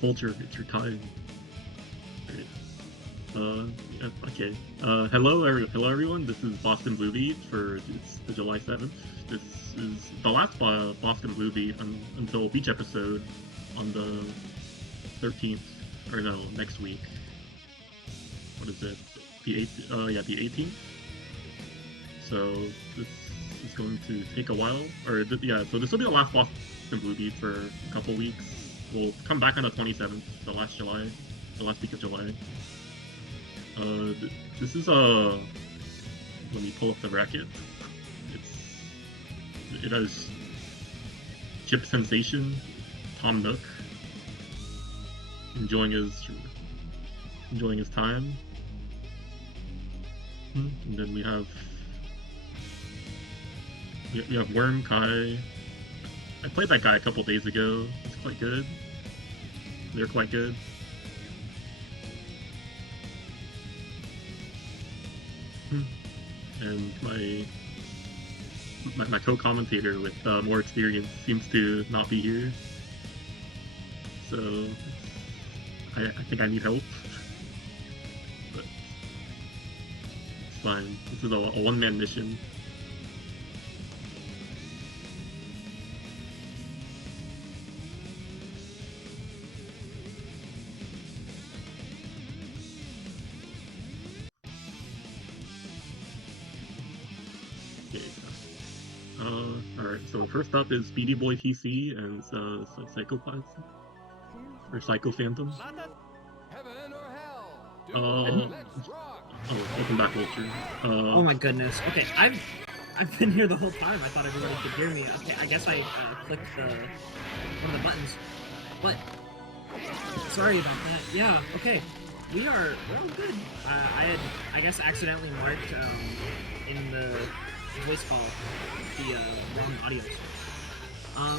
Vulture, it's your time. Right. Yeah, okay. Hello everyone. This is Boston Blue Beat for it's the July 7th. This is the last Boston Blue Beat until beach episode on the 13th, or no, next week. What is it? The 8th? Yeah, the 18th. So this is going to take a while, yeah. So this will be the last Boston Blue Beat for a couple weeks. We'll come back on the 27th, the last week of July. This is let me pull up the bracket. It has Chip Sensation, Tom Nook, enjoying his time, and then we have Worm Kai. I played that guy a couple days ago. It's quite good. They're quite good. And my co-commentator with more experience seems to not be here. So I think I need help. But it's fine. This is a one-man mission. Alright, so first up is SpeedyBoiPC and Sycophantam. Or Sycophantam. Welcome back, Vulture. Oh my goodness. Okay, I've been here the whole time. I thought everybody could hear me. Okay, I guess I clicked one of the buttons. But sorry about that. Yeah, okay. We're all good. I guess accidentally marked in the voice call the wrong audio source.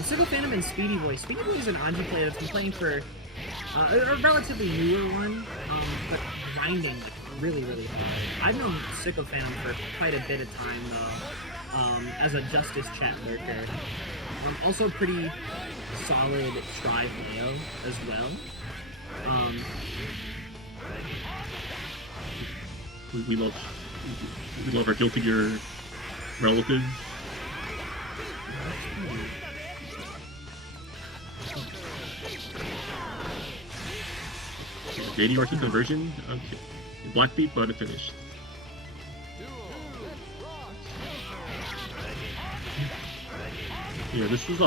Sycophantam and SpeedyBoi. SpeedyBoi is an Anji player that's been playing for a relatively newer one, but grinding like really hard. I've known Sycophantam for quite a bit of time though, as a Justice Chat lurker. Also pretty solid Strive Leo as well. We love our Guilty Gear relatives. JDRT conversion. Okay. Blackbeat, but it finished. Yeah, this is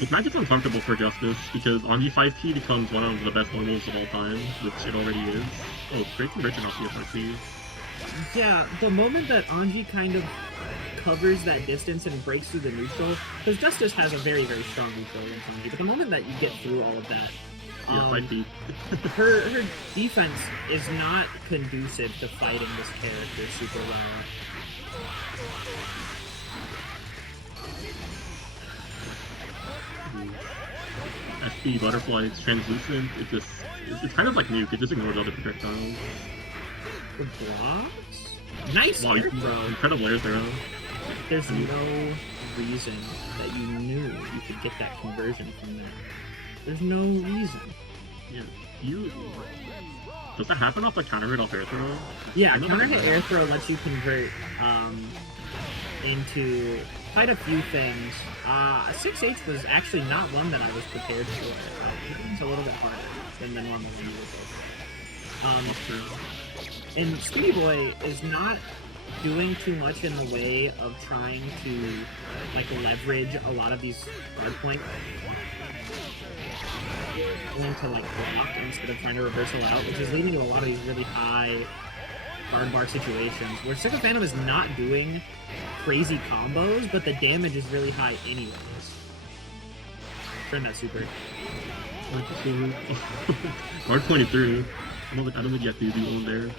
this match is uncomfortable for Justice because Anji 5P becomes one of the best normals of all time, which it already is. Oh, great conversion off the FRC. Yeah, the moment that Anji kind of covers that distance and breaks through the neutral, because Justice has a very strong neutral against Anji, but the moment that you get through all of that, her defense is not conducive to fighting this character super well. SP Butterfly is translucent. It's kind of like Nook. It just ignores other projectiles. The blocks? Nice air throw. Incredible air throw. There's no reason that you knew you could get that conversion from there. There's no reason. Yeah, does that happen off the counter hit off air throw? Yeah, counter hit air throw lets you convert into quite a few things. 6H was actually not one that I was prepared for. It's a little bit harder than the normal one you would go for. And SpeedyBoi is not doing too much in the way of trying to like leverage a lot of these guard point to like block instead of trying to reversal out, which is leading to a lot of these really high guard bar situations where Sycophantam is not doing crazy combos, but the damage is really high anyways. Turn that super. Hard pointed through. I don't think you have to do one there.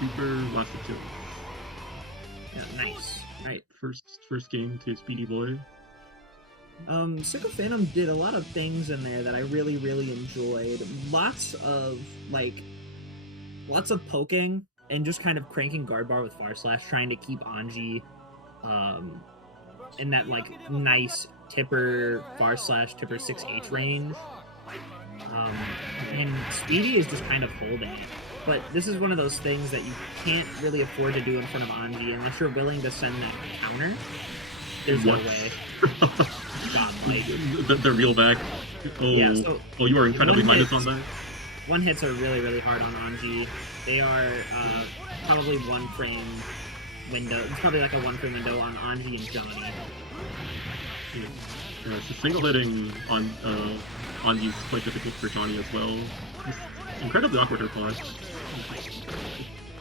Super last kill. Yeah, nice. Right. First game to SpeedyBoi. Sycophantam did a lot of things in there that I really enjoyed. Lots of poking and just kind of cranking guard bar with Far Slash, trying to keep Anji in that like nice tipper / tipper 6H range. And Speedy is just kind of holding it. But this is one of those things that you can't really afford to do in front of Anji unless you're willing to send that counter. There's no way. God, like the real back. Oh, yeah, so you are incredibly minus on that. One hits are really, really hard on Anji. They are probably 1 frame window. It's probably like a 1 frame window on Anji and Johnny. Yeah, so single hitting on Anji is quite difficult for Johnny as well. It's incredibly awkward to plot.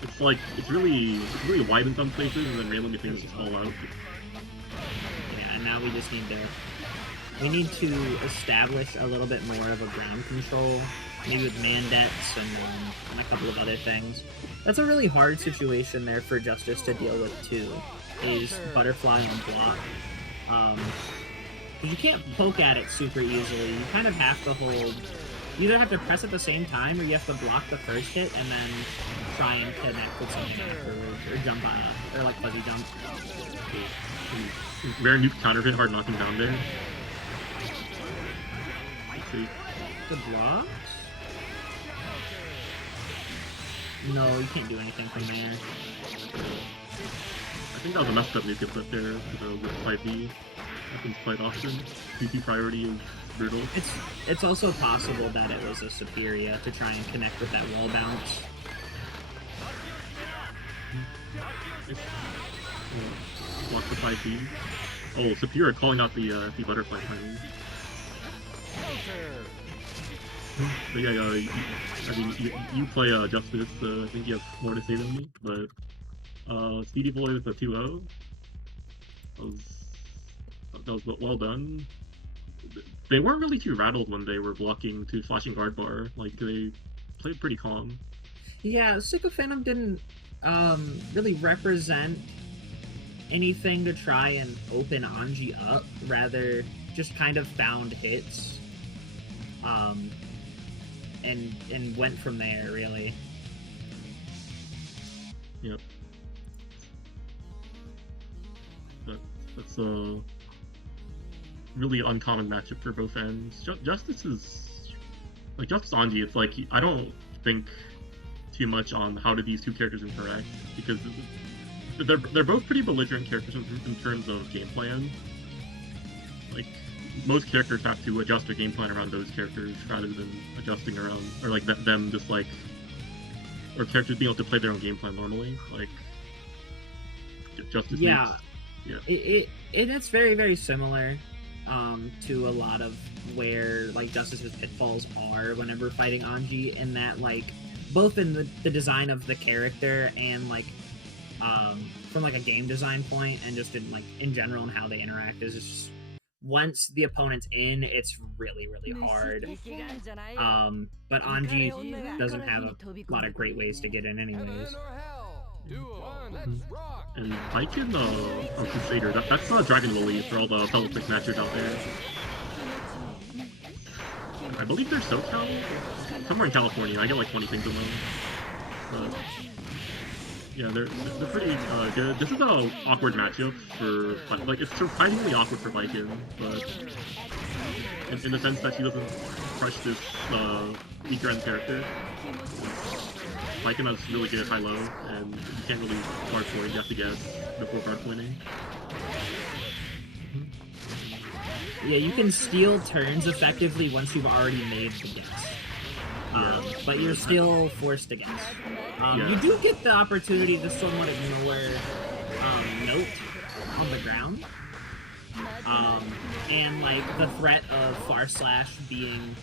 It's like it's really wide in some places, and then randomly things just fall out. Yeah, and now we just need to establish a little bit more of a ground control, maybe with Mandets and a couple of other things. That's a really hard situation there for Justice to deal with too. Is butterfly on block. You can't poke at it super easily. You kind of have to hold. You either have to press at the same time, or you have to block the first hit and then try and connect with something afterwards, or jump on a, or like fuzzy jump. Rare Nook counter hit, hard knocking down there. Let's see. The blocks? No, you can't do anything from there. I think that was a messed up Nook flip there with 5D. Happens quite often. CP priority is brutal. It's also possible that it was a Superior to try and connect with that wall bounce. Block the 5D. Oh, Superior calling out the butterfly frame. But yeah, I mean, you play Justice, I think you have more to say than me, but SpeedyBoy with a 2-0. That was well done. They weren't really too rattled when they were blocking to flashing guard bar. Like, they played pretty calm. Yeah, Sycophantam didn't really represent anything to try and open Anji up. Rather, just kind of found hits. And went from there, really. Yep. That's a really uncommon matchup for both ends. Justice is like Justice Anji. It's like I don't think too much on how do these two characters interact because they're both pretty belligerent characters in terms of game plan. Like most characters have to adjust their game plan around those characters rather than adjusting around or like them just like or characters being able to play their own game plan normally. Like Justice. Yeah. Yeah. It's very, very similar to a lot of where like Justice's pitfalls are whenever fighting Anji, in that like both in the design of the character and like from like a game design point and just in general and how they interact is just once the opponent's in, it's really, really hard. But Anji doesn't have a lot of great ways to get in anyways. And Baiken on Crusader, that's not Dragon Lily for all the public matchers out there. I believe they're SoCal? Somewhere in California. I get like 20 things of them. But yeah, they're pretty good. This is an awkward matchup for, like, it's surprisingly awkward for Baiken, but in the sense that she doesn't crush this weaker end character. Baiken has really good high-low, and you can't really guard point, you have to guess before guard pointing. Yeah, you can steal turns effectively once you've already made the guess. But you're still forced to guess. You do get the opportunity to somewhat ignore Note on the ground. And like the threat of far slash being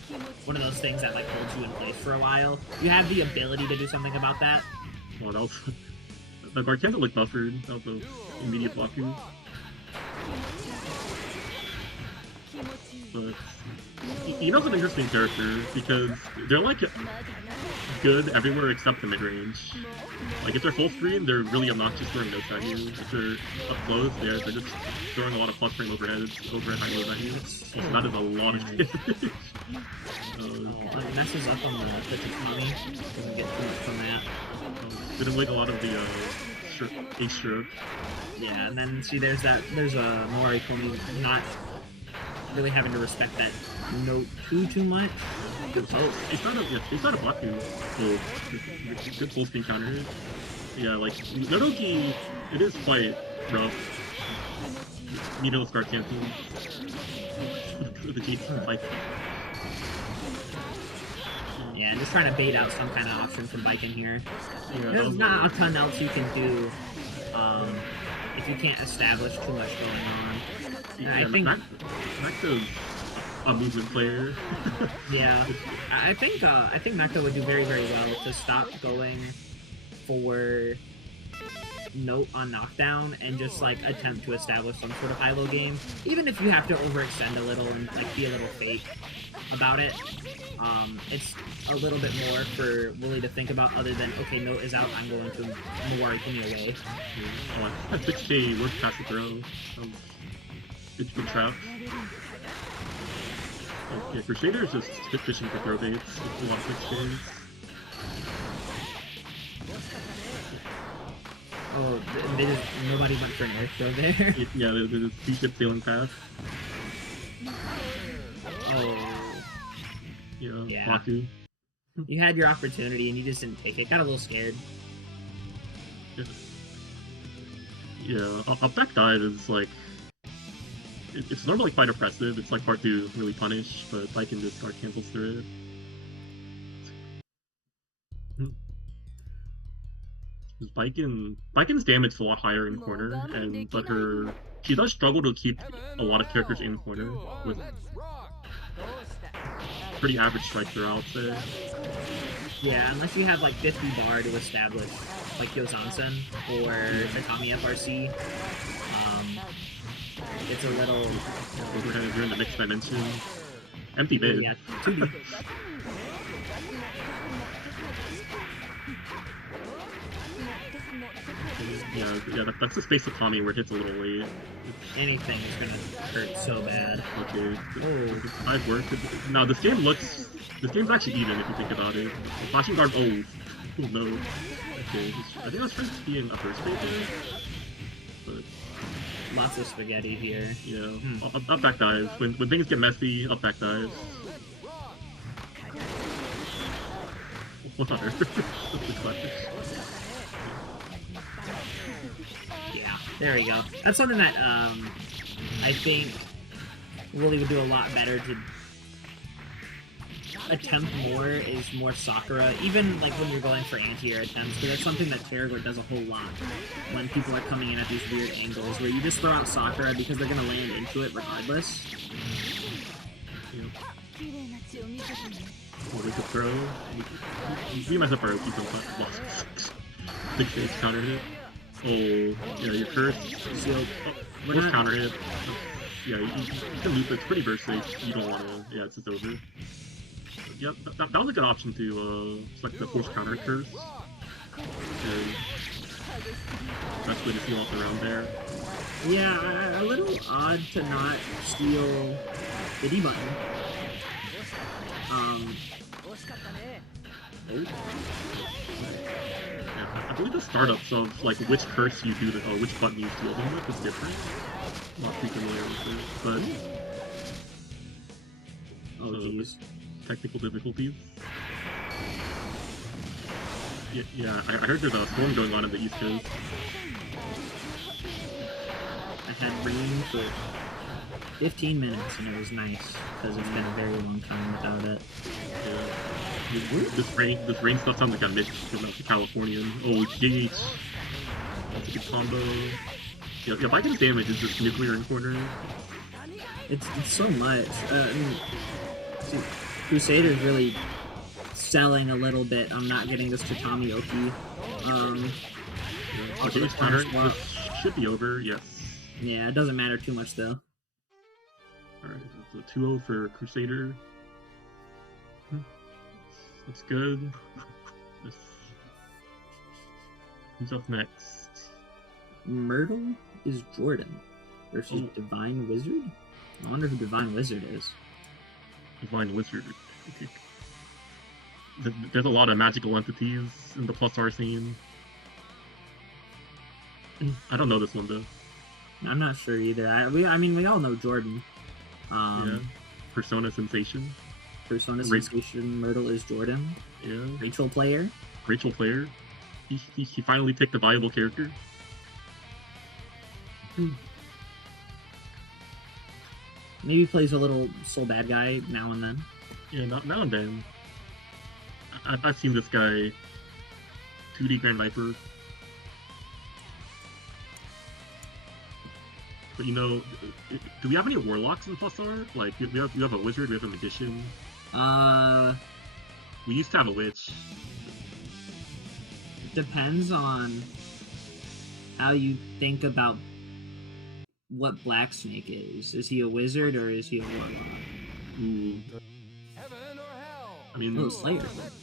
one of those things that like holds you in place for a while. You have the ability to do something about that. Oh, that was the guard can't look buffered. That was an immediate block move. But Ino's an interesting character because they're like good everywhere except the mid range. Like if they're full screen, they're really obnoxious throwing notes at you. If they're up close, they're just throwing a lot of plus frame overhead high lows at you. So that is a lot of damage. It messes up on the Tatami. Doesn't get too much from that. Didn't like a lot of the H-stroke. Yeah, and then see there's a Mori Komi not really having to respect that note too much. It's not a Baku. Oh, good full screen counter. Yeah, like Nodoki, it is quite rough. Middle start cancel. The G like. Yeah, just trying to bait out some kind of option from Baiken here. Yeah, There's not a ton else you can do if you can't establish too much going on. Yeah, I think Macto's a movement player. Yeah, I think Macto would do very well to stop going for note on knockdown and just like attempt to establish some sort of high-low game, even if you have to overextend a little and like be a little fake about it. It's a little bit more for Willie to think about other than, okay, note is out, I'm going to Mawari Kumi away. Oh, that 6K worked past the throw. It's good trap. Yeah, Crusader is just spit fishing for throw baits. It's a lot of 6Ks. Oh, nobody went for an air throw there. Yeah, there's a two-ship sailing path. Oh. Yeah. Baku. You had your opportunity and you just didn't take it. Got a little scared. Yeah, up back dive is like... It's normally quite oppressive. It's like hard to really punish, but Baiken just guard cancels through it. Baiken's damage is a lot higher in corner, but she does struggle to keep a lot of characters in corner with pretty average strike throw, I would say. Yeah, unless you have like 50 bar to establish like Yozansen or Sakami FRC, it's a little... Overhead, you're in the next dimension. Empty mid. Yeah, 2D. Yeah, that's the space of Tommy where it hits a little late. Anything is gonna hurt so bad. Okay. Oh. I've worked. Now this game's actually even if you think about it. Flashing guard. Oh no. Okay. I think I was trying to be in upper space there, but lots of spaghetti here. Yeah. Up back dives. When things get messy, up back dives. Water. Yeah, there we go. That's something that I think Willie would do a lot better to attempt more Sakura, even like when you're going for anti-air attempts, because that's something that Terragor does a whole lot when people are coming in at these weird angles, where you just throw out Sakura because they're going to land into it regardless. Well, we could throw... We might have to keep them lost. Big face counter hit. Oh, yeah, your curse. Force counter hit. Yeah, you can loop it. It's pretty burst safe. You don't want to... Yeah, it's just over. Yep, that was a good option to select the force counter curse. Best way to seal off the round there. Yeah, a little odd to not steal the D button. Yeah, I believe the startups of like which curse you do or which button you steal them with is different. I'm not too familiar with it, but oh jeez. Technical difficulties. Yeah, I heard there's a storm going on in the East Coast. I had rain for 15 minutes and it was nice, because it's been a very long time without it. Yeah. This rain stuff sounds like a mix from the Californian. Oh, GH. That's a good combo. Yeah, Baiken's damage is just nuclear in corner. It's so much. I mean, see, Crusader's really selling a little bit. I'm not getting this Tatami Oki. Okay, this counter should be over, yes. Yeah, it doesn't matter too much though. Alright, it's a 2-0 for Crusader. That's good. Who's up next? MurtleIsJordan versus Divine Wizard? I wonder who Divine Wizard is. Divine Wizard. There's a lot of magical entities in the plus R scene. I don't know this one though. I'm not sure either. I mean, we all know Jordan. Yeah. Persona Sensation. Persona Sensation, MurtleIsJordan. Yeah. Rachel player. Rachel player. He finally picked a viable character. Maybe plays a little soul bad guy now and then. Yeah, now and then. I've seen this guy. 2D Grand Viper. But you know, do we have any warlocks in Plus R? Like, we have a wizard, we have a magician. We used to have a witch. Depends on how you think about what Black Snake is. Is he a wizard or is he a warlock? Ooh. I mean, Slayer.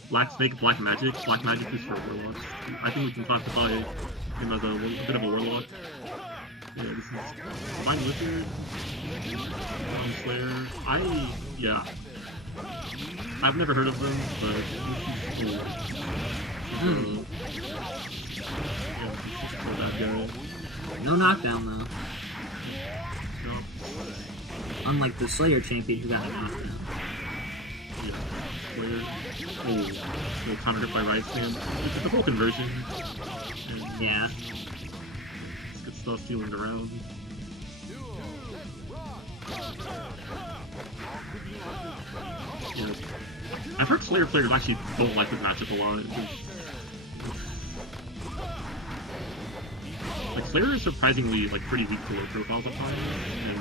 Black Snake, Black Magic. Black Magic is for warlocks. I think we can classify him as a bit of a warlock. Yeah, this is Fine Wizard. Slayer. I've never heard of them, but this is cool. That guy. No knockdown though. No. Unlike the Slayer champion who got a knockdown. Yeah. Slayer. Oh, countered it by Riot Stand. It's a full conversion. And yeah. It's good stuff stealing around. Yeah. I've heard Slayer players actually don't like this matchup a lot. Like, Slayer is surprisingly, like, pretty weak to low profiles at times, and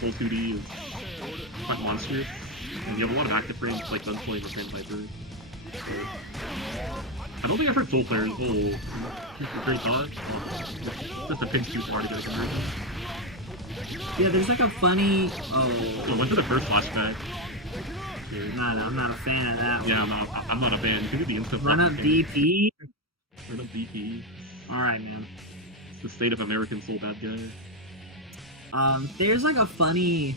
full 2D is quite monstrous, and you have a lot of active frames, like Gunplay and Grand Viper. So, I don't think I've heard full players. Oh, great thought. Just a pinch too far to get a conversion. Yeah, there's like a funny. Oh, went to the first flashback. I'm not a fan of that one. Yeah, I'm not a fan. Give me the instant Run up DP. Run up DP. Alright, man. It's the state of American soul bad guy. There's like a funny.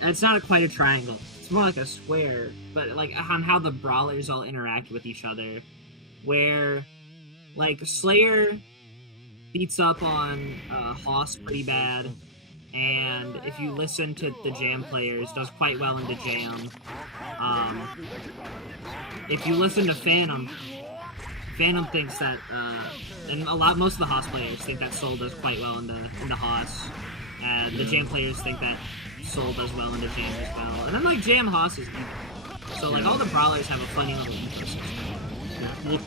It's not quite a triangle. It's more like a square, but like on how the brawlers all interact with each other, where like Slayer beats up on Hoss pretty bad, and if you listen to the Jam players, does quite well into Jam. If you listen to Phantom thinks that, and most of the Hoss players think that Soul does quite well into Hoss. The Jam players think that Soul does well into Jam as well. And then like Jam Hoss is even. So like all the brawlers have a funny little ecosystem. Yeah, well,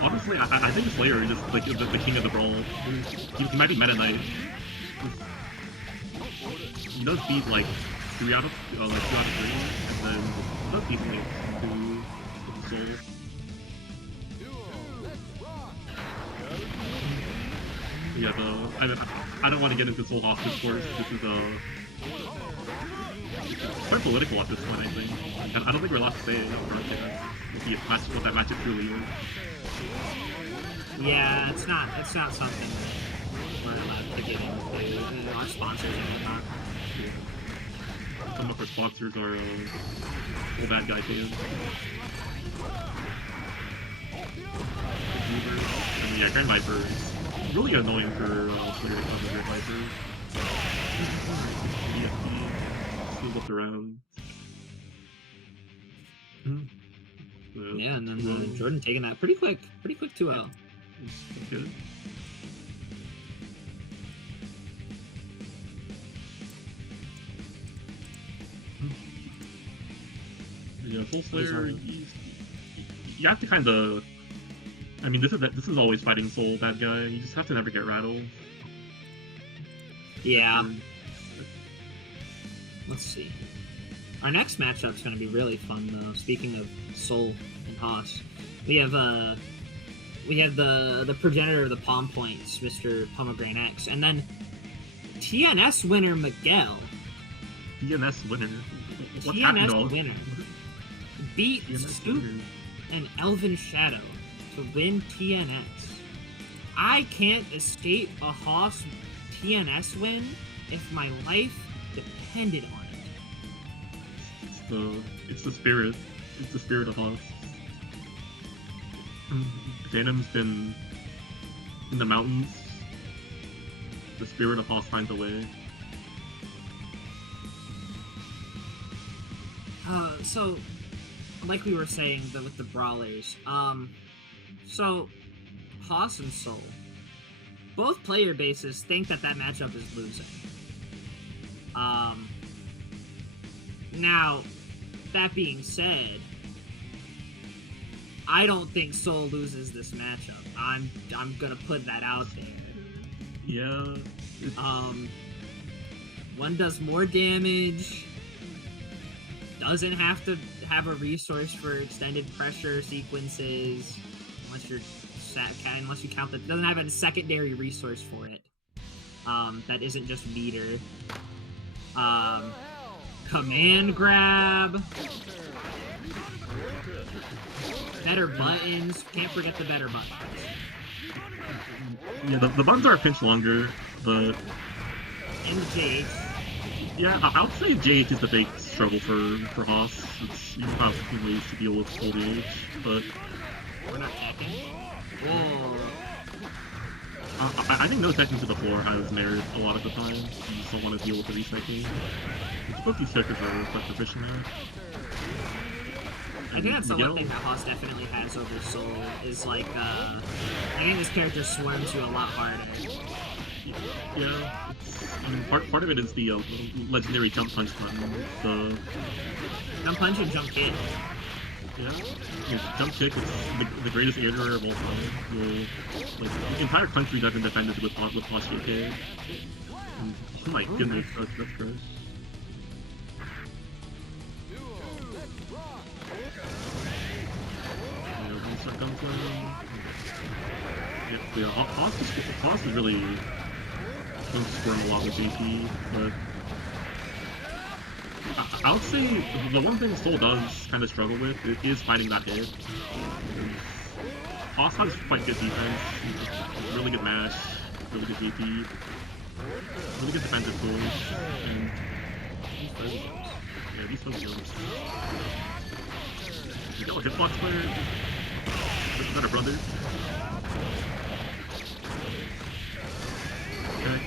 honestly, I think Slayer is just like the king of the brawl. He might be Meta Knight. He does beat like 2 out of 3, and then he does beat like 2 with Soul. Yeah, I don't want to get into Soul Hoss discourse. This is quite political at this point, I think. And I don't think we're allowed to say it what that matchup truly is. Yeah, it's not something we're allowed to get into. Our sponsors and whatnot. Yeah. Some of our sponsors are all bad guy fans. I mean, yeah, Grand Viper is really annoying for players on the Grand Viper. EFP, still looked around. Yeah, and then Jordan taking that pretty quick 2-0. That's good. Yeah, Full Slayer, you have to kind of. I mean, this is always fighting Soul bad guy. You just have to never get rattled. Yeah. Let's see. Our next matchup's going to be really fun, though. Speaking of Soul and Hoss, we have the progenitor of the Palm Points, MrPomegranX, and then TNS winner Miguel. TNS winner. What's TNS winner beat Scoop and Elven Shadow to win TNS. I can't escape a Hoss TNS win if my life depended on it. It's the spirit. It's the spirit of Hoss. Phantom's been in the mountains the spirit of Hoss finds a way. So, like we were saying with the brawlers, so Hoss and Soul, both player bases think that matchup is losing. Now, that being said, I don't think Soul loses this matchup. I'm gonna put that out there. Yeah. One does more damage. Doesn't have to have a resource for extended pressure sequences, unless you count that. Doesn't have a secondary resource for it. That isn't just meter. Command grab. Better buttons. Can't forget the better buttons. Yeah, the buttons are a pinch longer, but... And the JH. Yeah, I would say JH is the big struggle for Hoss. You have ways to deal with full JH, but... We're not hacking. Whoa. I think no teching to the floor has merit a lot of the time. You just don't want to deal with the recycling. Which both these characters are quite proficient at. I think that's the one thing that Hoss definitely has over Soul, is like, I think this character swarms you a lot harder. Yeah, I mean, part of it is the legendary jump punch button. The jump punch and jump kick. Yeah, jump kick is the greatest air of all time. Like, the entire country doesn't defend it with posture kick. Oh my goodness, that's gross. Yeah, Hoss is really going to squirm a lot with JP, but I would say the one thing Soul does kind of struggle with is finding that hit. Hoss has quite good defense, really good mash, really good JP, really good defensive tools, and these folks you got a hitbox player. Is that a brother? Okay.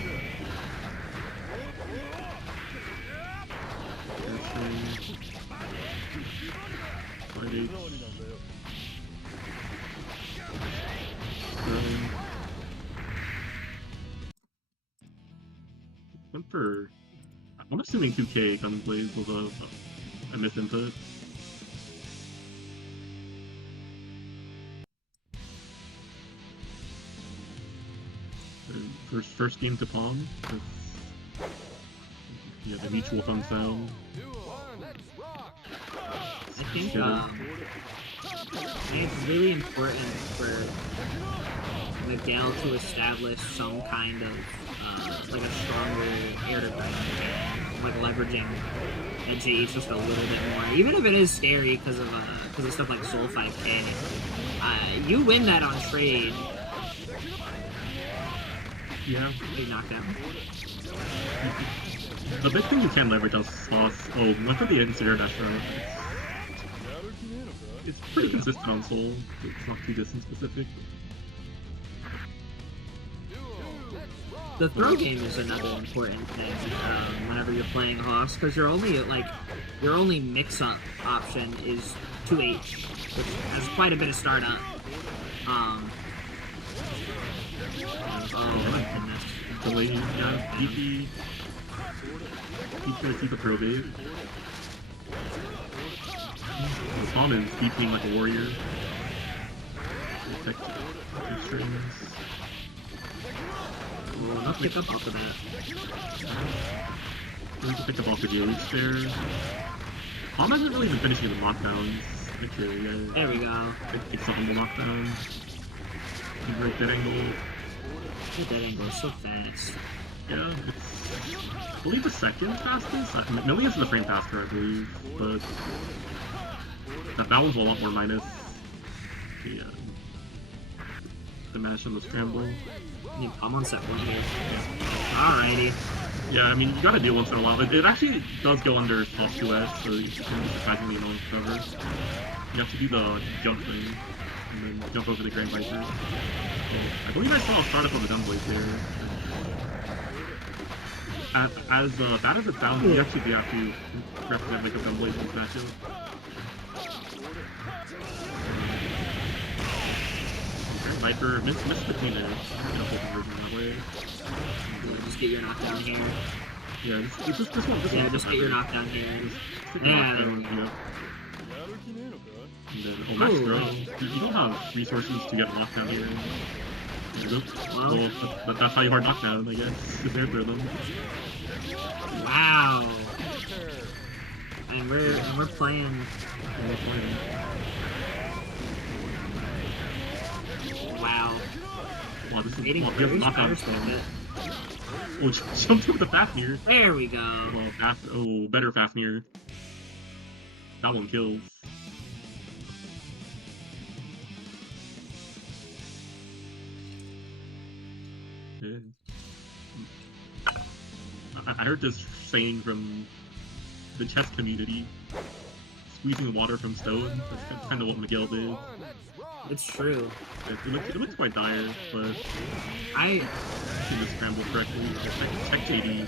Went for... I'm assuming 2K Gunblade was a misinput. First game to Pong. Yeah, the mutual thumbs down. I think it's really important for Miguel to establish some kind of like a stronger air to ground, like leveraging the GH just a little bit more, even if it is scary because of stuff like Soul 5K. You win that on trade. Yeah. Big knockdown. The big thing you can leverage on Hoss. Oh, went for the insert dash route. It's pretty consistent on Soul. It's not too distance specific. The throw game is another important thing whenever you're playing Hoss, because your only mix-up option is 2H, which has quite a bit of startup. Oh my goodness. Delay, yeah, PP. Keep a throw bait. The problem is DPing like a warrior. Protect your strings. Oh, not pick up off of that. We can pick up off the GH there. Palm hasn't really been finishing the knockdowns. Yeah. There we go. Picks up on the knockdown. Great dead angle. That angle is so fast. Yeah, it's, I believe, the second fastest. Millions in the frame faster, I believe, but that one's a lot more minus the mash and the scramble. I'm on set 1 here. Alrighty. Yeah, I mean, you gotta do it once in a while. It actually does go under top 2S, so it's gonna be surprisingly annoying to cover. You have to do the jump thing, and then jump over the Grand Viper. So, I believe I saw a startup on the Gunblade there. as bad as it sounds, you actually do have to represent like a Gunblade in this matchup. Okay, Viper missed the cleaner. I'm gonna hold conversion that way. Just get your knockdown here. Yeah, this one. Just get your knockdown here. Yeah, there we go. And then, oh, Max throw. You don't have resources to get a knockdown here. Well, that's how you hard knockdown, I guess. Good there for them. Wow. And we're playing. Wow. Wow, this is we have knockdown from. Oh, jumped over the Fafnir. There we go. Well, better Fafnir. That one kills. Yeah. I heard this saying from the chess community: squeezing water from stone. That's kind of what Miguel did. It's true. It looks quite dire, but I can just scramble correctly. Check JD.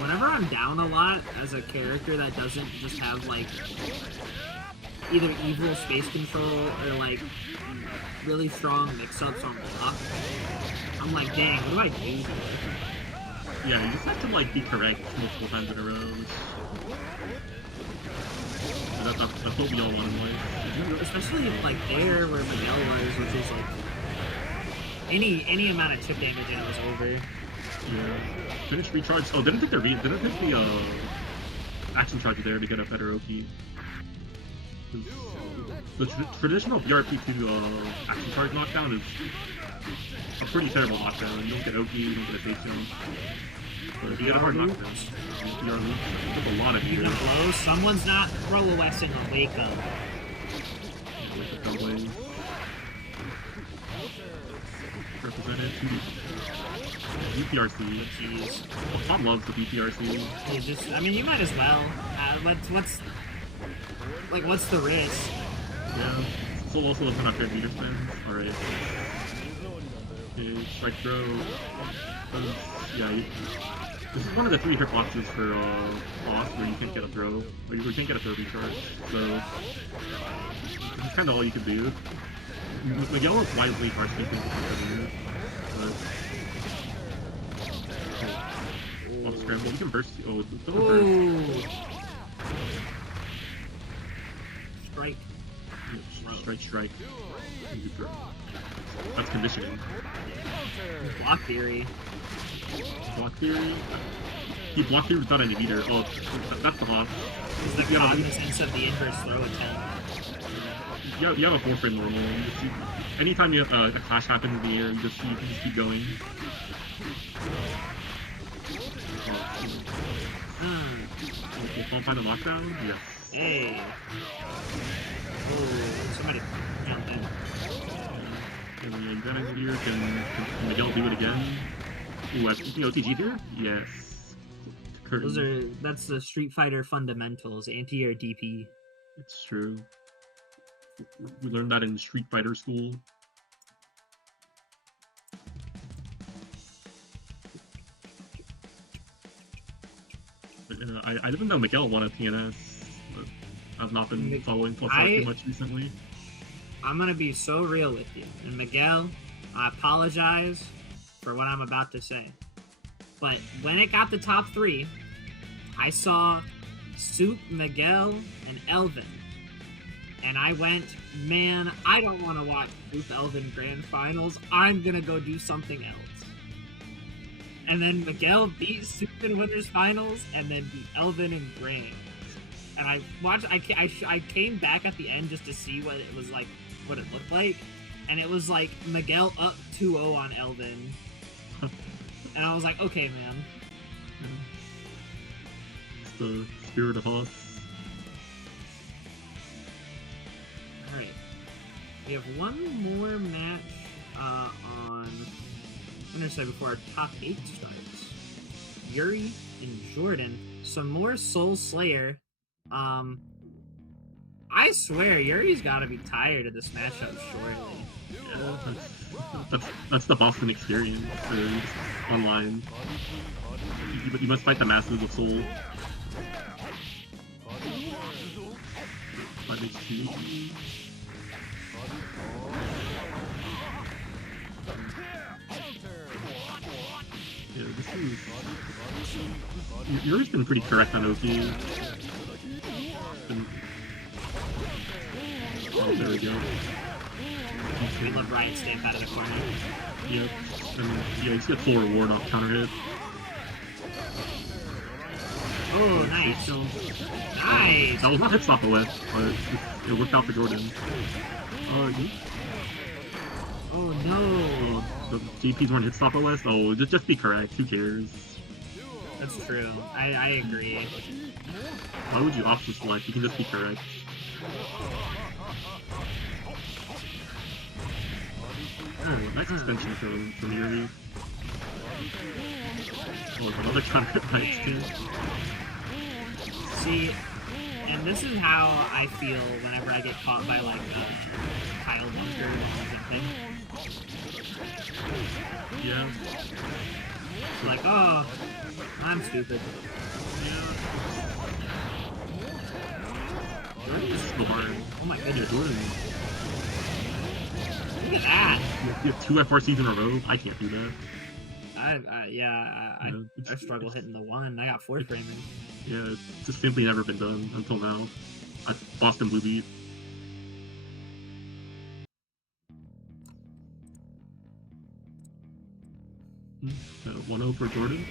Whenever I'm down a lot as a character that doesn't just have like either evil space control or like really strong mix-ups on block, I'm like, dang, what do I do? Yeah, you just have to like be correct multiple times in a row. That's what we all want in life. Especially like there where Miguel was, which is like any amount of chip damage and it was over. Yeah. Finish recharge. Oh, didn't hit the action charge there to get a better OP. The traditional BRP2 action charge knockdown is a pretty terrible knockdown. You don't get OP, you don't get a face jump. But if you get a hard knockdown, you are with a lot of heat. Blow. Someone's not throw-a-wessing a wake up. Represented. BPRC. Jeez. Well, Todd loves the BPRC. I mean, you might as well. What's the risk? Yeah. Soul also doesn't have fair meter spins. Alright. Okay, strike throw. Yeah, this is one of the 3 hitboxes for boss where you can't get a throw. Or you can't get a throw recharge. So that's kinda all you can do. Miguel is wisely harsh defense but scramble. You can burst. Oh, it doesn't burst. Strike. Strike. That's conditioning. Block theory. Block theory? He blocked theory without any meter. Oh, that's the Hoth. It's the cognizance of the inverse throw attempt. You have a 4-frame normal. Anytime you have, a clash happens in the air, you just keep going. Can't find a knockdown? Yes. Hey. Oh, somebody jumped in. And then that here, can Miguel do it again? Ooh, OTG here? Yes. That's the Street Fighter fundamentals, anti-air DP. It's true. We learned that in Street Fighter school. I didn't know Miguel won a TNS, but I've not been following Pulsar too much recently. I'm gonna be so real with you. And Miguel, I apologize for what I'm about to say. But when it got the top 3, I saw Soup, Miguel, and Elvin. And I went, man, I don't want to watch Soup Elvin Grand Finals. I'm gonna go do something else. And then Miguel beat Soup in Winners Finals, and then beat Elvin in Grands. And I watched. I came back at the end just to see what it was like, what it looked like, and it was like Miguel up 2-0 on Elvin. And I was like, okay, man. It's the spirit of Hoth. All right, we have one more match on Winner's Side before our top 8 starts. Yurrie and Jordan. Some more Soul Slayer. I swear, Yurie's got to be tired of this matchup shortly. Yeah, that's the Boston experience online. You must fight the Masters of Soul. 5 HP. Yeah, this is... Yurie's been pretty correct on Oki. Oh, there we go. We let Riot stamp out of the corner. Yep. And yeah, he's got full reward off counter hit. Oh, nice. Nice! That was not hit stop away, but it worked out for Jordan. Oh no! The JPs weren't hit stop OS? Oh, just be correct. Who cares? That's true. I agree. Why would you option select? You can just be correct. Oh, nice extension from Yurrie. Oh, another counter hit by extend. See, and this is how I feel whenever I get caught by like Kyle Bunker or something. Yeah. Like, oh, I'm stupid. Yeah. Jordan is hard. Oh my goodness. Jordan. Look at that. You have 2 FRCs in a row? I can't do that. I struggle hitting the 1. I got 4 framing. Yeah, it's just simply never been done until now. At Boston Blue Beat. 1-0 for Jordan.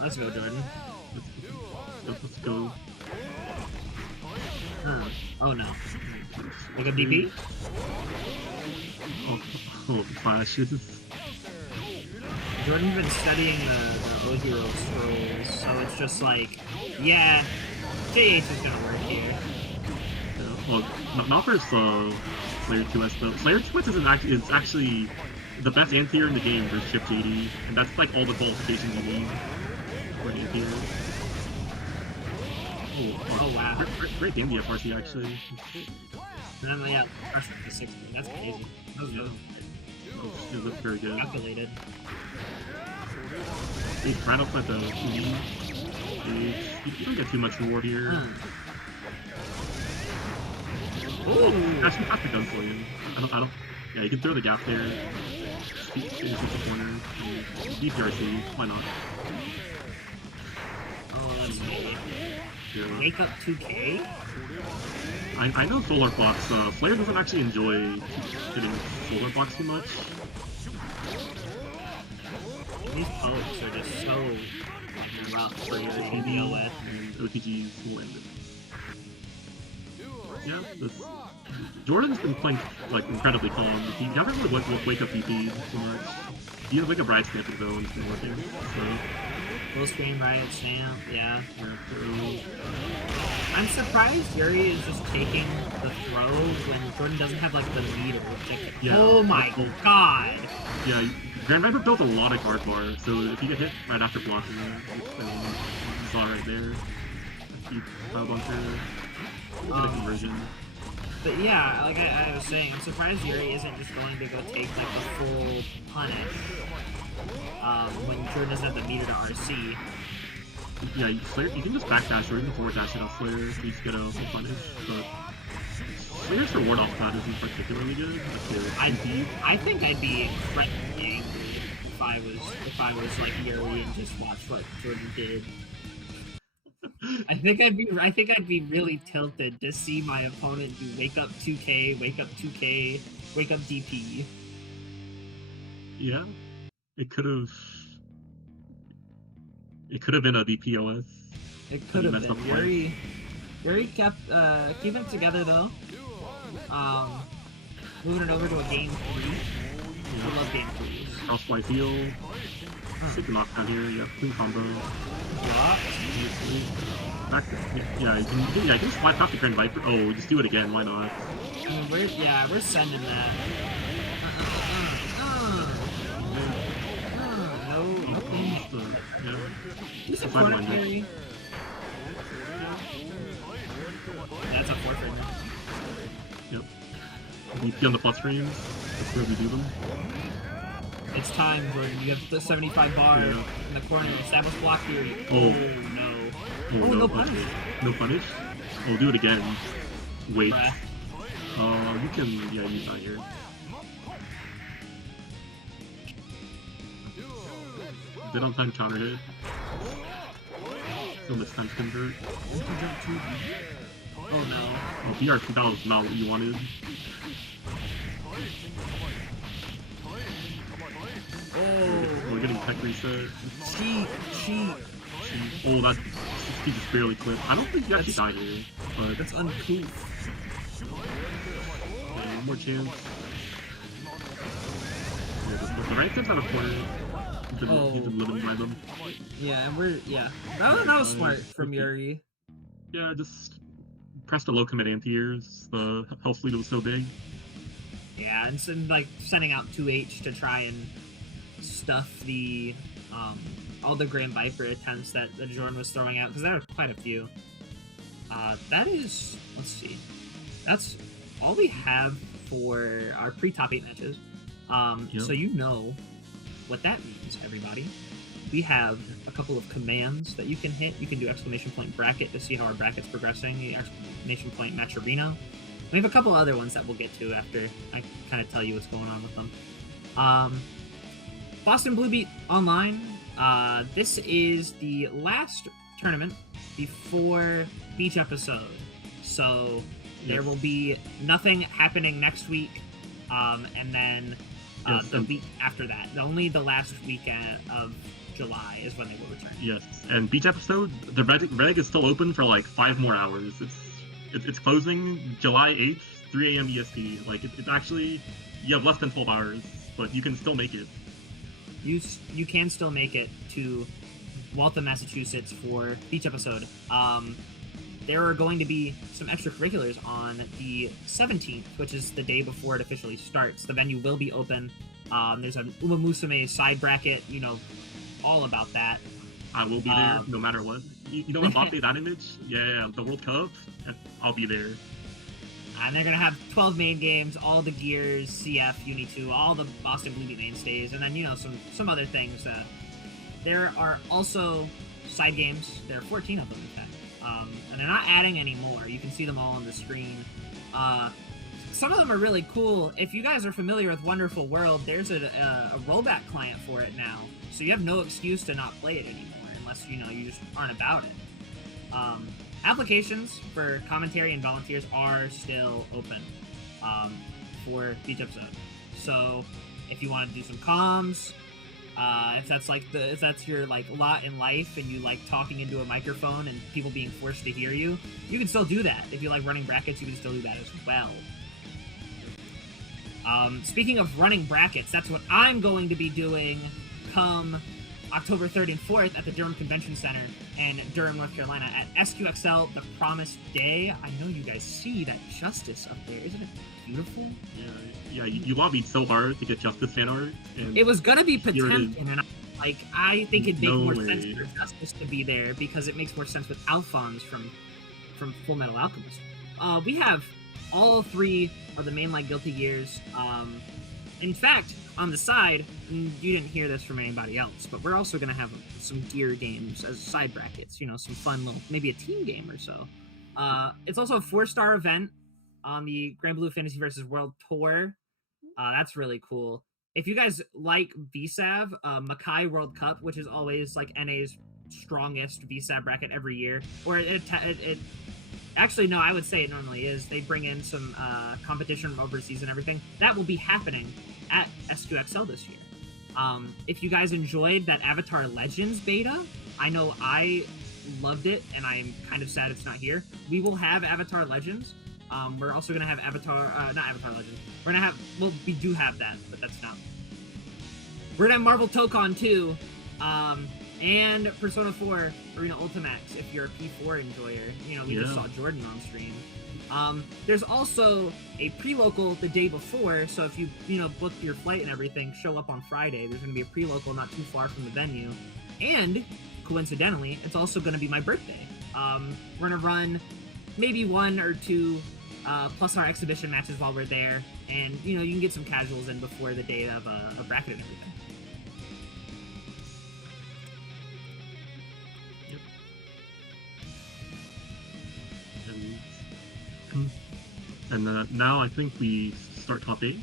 Let's go, Jordan. Let's go. Oh no. Look up DP? Oh, flashes. Jordan's been studying the Ojiro scrolls, so it's just like, yeah, JH is gonna work here. Yeah, well, not for Slayer 2S though. Slayer 2S is actually the best anti-hero in the game versus Chip JD, and that's like all the qualifications you need for an anti-hero. Oh wow. Great game, the FRC actually. And then, yeah, pressure to 60. That's crazy. That was good. Yeah, that's very good. Calculated. He's right up at the lead. You don't get too much reward here. Ooh! Actually, that's the gun for you. I don't. Yeah, you can throw the gap there. Finish with the corner. DPRC. Why not? Oh, that's me. Yeah. Make up 2K? I know Solar Box. Slayer doesn't actually enjoy hitting Solar Box too much. These pokes are just so like, rough for your to deal with. And OTGs will end it. Yeah, Jordan's been playing like incredibly calm. He never really wake up DP too much. He didn't wake up Riot Stamp though, and it's been working. So. Full screen Riot Stamp, yeah. Yeah, I'm surprised Yurrie is just taking the throw when Jordan doesn't have like the meter. Yeah. Oh my god! Yeah, Grand Viper built a lot of guard bar, so if you get hit right after blocking it, you saw right there. You bunker, get a conversion. But yeah, like I was saying, I'm surprised Yurrie isn't just going to go take like the full punish when Jordan doesn't have the meter to RC. Yeah, you can just backdash or even forward dash it off Slayer if you just get a full punish, but Slayer's reward off that isn't particularly good. I think I'd be incredibly angry if I was like Yurrie and just watched what Jordan did. I think I'd be really tilted to see my opponent do wake up 2K, wake up 2K, wake up DP. Yeah, it could have been a DPOS. It could have been. Yurrie kept keeping it together though. Moving it over to a game 3. Yeah. I love game 3s. Crossfly heal. Take the knockdown here. Yeah, clean combo. What? Back. Yeah, you can just fly past the Grand Viper. Oh, just do it again. Why not? I mean, we're sending that. He's a corner carry. That's a forfeit. Yep. You see on the plus frames, that's where we do them. It's time, Jordan. You have the 75 bar in the corner. Establish block here. Oh, no. Oh, no punish. No punish? Oh, do it again. Wait. You can, yeah, use that here. Did on time counter hit. Still this time convert. Oh no. Oh, BR, that was not what you wanted. Oh. We're getting tech reset. Cheat. Oh, that he just barely clipped. I don't think you actually died here, but that's uncouth. Okay, one more chance. Yeah, the right tip's out of corner. He's been living by them. Yeah, and that was smart from Yurrie. Yeah, just press the low commit anti-airs. The health lead was so big. Yeah, and like sending out 2H to try and stuff the all the Grand Viper attempts that Jordan was throwing out, because there are quite a few. That is, let's see, that's all we have for our pre-top 8 matches. So you know what that means, everybody. We have a couple of commands that you can hit. You can do exclamation point bracket to see how our bracket's progressing, exclamation point match arena. We have a couple other ones that we'll get to after I kind of tell you what's going on with them. Boston BBB Online. This is the last tournament before Beach episode. So there will be nothing happening next week, and then the week after that. Only the last weekend of July is when they will return. Yes, and Beach episode, the reg is still open for like 5 more hours. It's closing July 8th, 3 a.m. EST. Like it's actually, you have less than 12 hours, but you can still make it. You can still make it to Waltham, Massachusetts for Beach episode. There are going to be some extracurriculars on the 17th, which is the day before it officially starts. The venue will be open. There's an Uma Musume side bracket, you know, all about that. I will be there no matter what. You know what, Mbappe, that image? Yeah, the World Cup, I'll be there. And they're going to have 12 main games, all the gears, CF, Uni 2, all the Boston BBB mainstays, and then, you know, some other things. There are also side games. There are 14 of them, in fact. And they're not adding any more. You can see them all on the screen. Some of them are really cool. If you guys are familiar with Wonderful World, there's a rollback client for it now. So you have no excuse to not play it anymore, unless, you know, you just aren't about it. Applications for commentary and volunteers are still open for each episode. So if you want to do some comms, if that's your like lot in life and you like talking into a microphone and people being forced to hear you, you can still do that. If you like running brackets, you can still do that as well. Speaking of running brackets, that's what I'm going to be doing come October 3rd and 4th at the Durham Convention Center in Durham, North Carolina at SQXL, The Promised Day. I know you guys see that Justice up there. Isn't it beautiful? Yeah, you lobbied so hard to get Justice fan art. And it was going to be Potemkin, and I think it'd make more sense way. for Justice to be there because it makes more sense with Alphonse from Full Metal Alchemist. We have all 3 of the mainline Guilty Gears. In fact, on the side, and you didn't hear this from anybody else, but we're also going to have some gear games as side brackets, you know, some fun little, maybe a team game or so. It's also a 4-star event on the Grand Blue Fantasy vs. World Tour. That's really cool. If you guys like VSAV, Makai World Cup, which is always like NA's strongest VSAV bracket every year, or it actually, no, I would say it normally is. They bring in some competition from overseas and everything. That will be happening at SQXL this year. If you guys enjoyed that Avatar Legends beta, I know I loved it, and I'm kind of sad it's not here. We will have Avatar Legends. We're also going to have not Avatar Legends. We're going to have, well, we do have that, but that's not. We're going to have Marvel Tokon 2, and Persona 4 Arena Ultimax if you're a P4 enjoyer. You know, we just saw Jordan on stream. There's also a pre-local the day before, so if you book your flight and everything, show up on Friday. There's going to be a pre-local not too far from the venue. And, coincidentally, it's also going to be my birthday. We're going to run maybe 1 or 2 plus our exhibition matches while we're there, and, you know, you can get some casuals in before the day of a bracket and everything. And now I think we start top 8.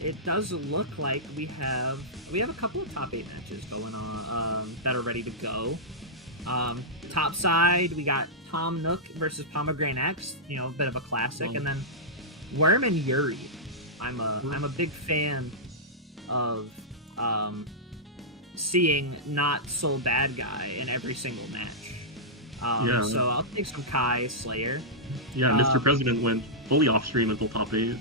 It does look like we have a couple of top 8 matches going on that are ready to go. Top side, we got Tom Nook versus PomegranX, you know, a bit of a classic, and then Worm and Yurrie. I'm a big fan of seeing not so bad guy in every single match. So I'll take some Kai Slayer. Yeah, Mr. President went fully off stream until top 8.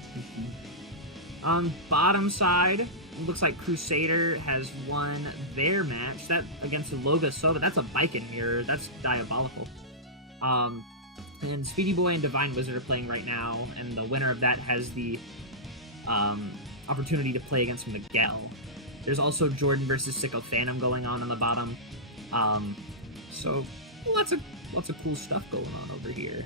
On bottom side, it looks like CRUSADER has won their match. That against the Loga Soba. That's a Baiken mirror. That's diabolical. And SpeedyBoy and Divine Wizard are playing right now, and the winner of that has the opportunity to play against Miguel. There's also Jordan versus Sycophantam going on the bottom. So lots of cool stuff going on over here.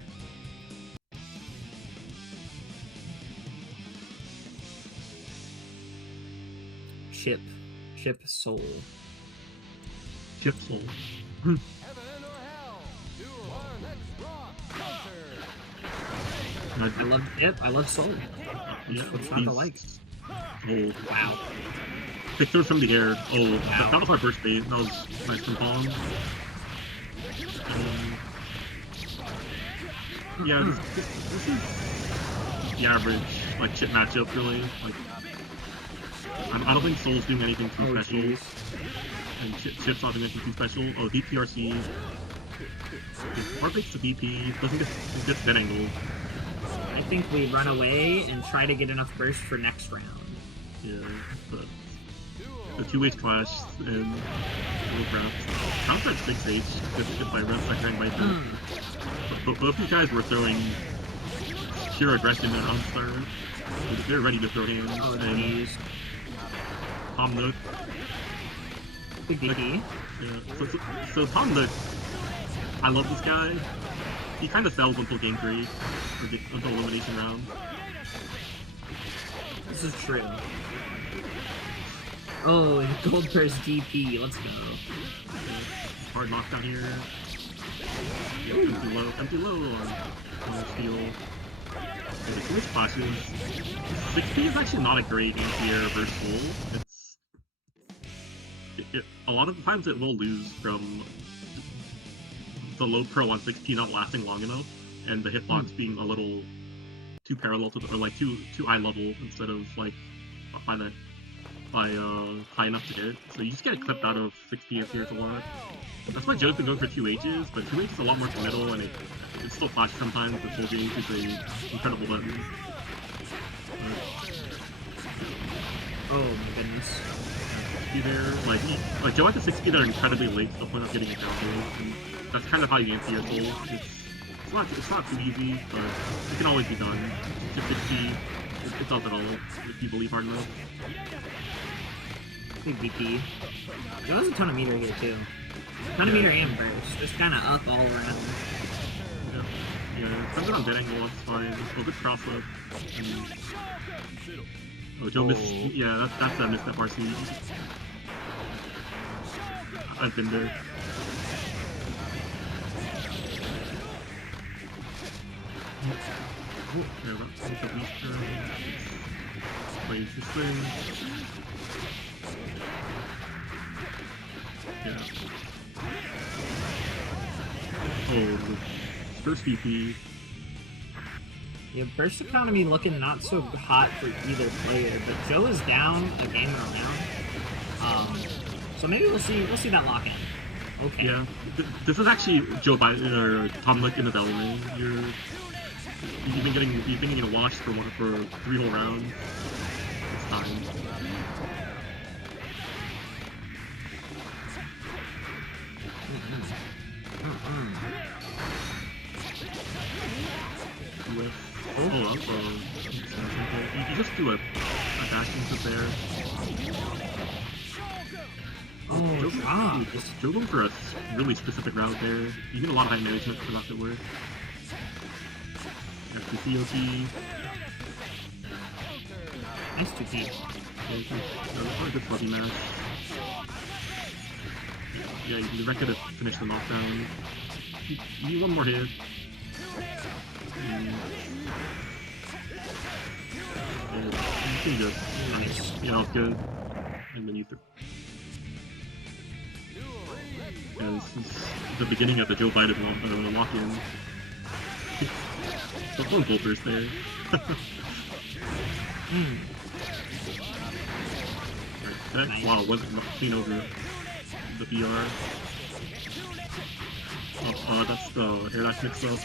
Chip Soul. Chip Soul. I love Chip. I love Soul. What's not to like? Oh wow! Pick through from the air. Oh, wow. That was our first bait. That was nice from Palm. Yeah, this is the average like Chip matchup really. Like I don't think Soul's doing anything too special. Geez. And Chip's not doing anything too special. Oh, DPRC. Heartbreaks the DP. Doesn't get dead angle. I think we run away and try to get enough burst for next round. Yeah, but the 2H clash and little grabs. How's that 6H? If I run second rank Baiken. But both you guys were throwing pure aggression at on start. They're ready to throw hands. Oh, jeez. Tom Nook. Big DP. Yeah. So Tom Nook, I love this guy. He kind of sells until game 3, or until elimination round. This is true. Oh, gold burst DP. Let's go. Hard knockdown here. Empty low on steal. The switch flashes. 60 is actually not a great anti-air versus Soul. A lot of the times it will lose from the low pro on 6P not lasting long enough, and the hitbox being a little too parallel to or like too eye level instead of like high enough to hit. So you just get clipped out of 6P anti-airs a lot. That's why Joe's been going for 2Hs, but 2H is a lot more committal, and it still flashes sometimes, but full game is an incredible button. Oh my goodness. There, like Joe at the 6P that are incredibly late to the point of getting it down to, and that's kind of how you answer your soul. It's not too easy, but it can always be done. To 6P, it does it all if you believe hard enough. Big DP. There was a ton of meter here too. Ton of meter and burst. Just kind of up all around. Yeah, something on dead angle, that's fine. Oh, good cross up. Oh, Joe missed. Yeah, that's a misstep RC. I've been there. Yeah, that's a weak turn. Plays this thing. Yeah. Oh, first VP. Yeah, burst economy looking not so hot for either player, but Joe is down a game and a round. So maybe we'll see that lock in. Okay. Yeah, this is actually Joe Biden or Tom Nook in the belly lane. You've been getting a wash for 3 whole rounds. It's time. You just do a dash into there. Oh, wow. Joe going for a really specific route there. You get a lot of high management for that to work. FTCOT. Nice 2P. Yeah, good fuzzy match. Yeah, you direct it to finish the knockdown. You need one more hit. pretty good. Nice. Yeah, that was good. And then you threw. Yeah, this is the beginning of the Joe Biden lock-in. The phone filters there. Right, Nice. wow, wasn't clean over the VR. That's the air dash mix up.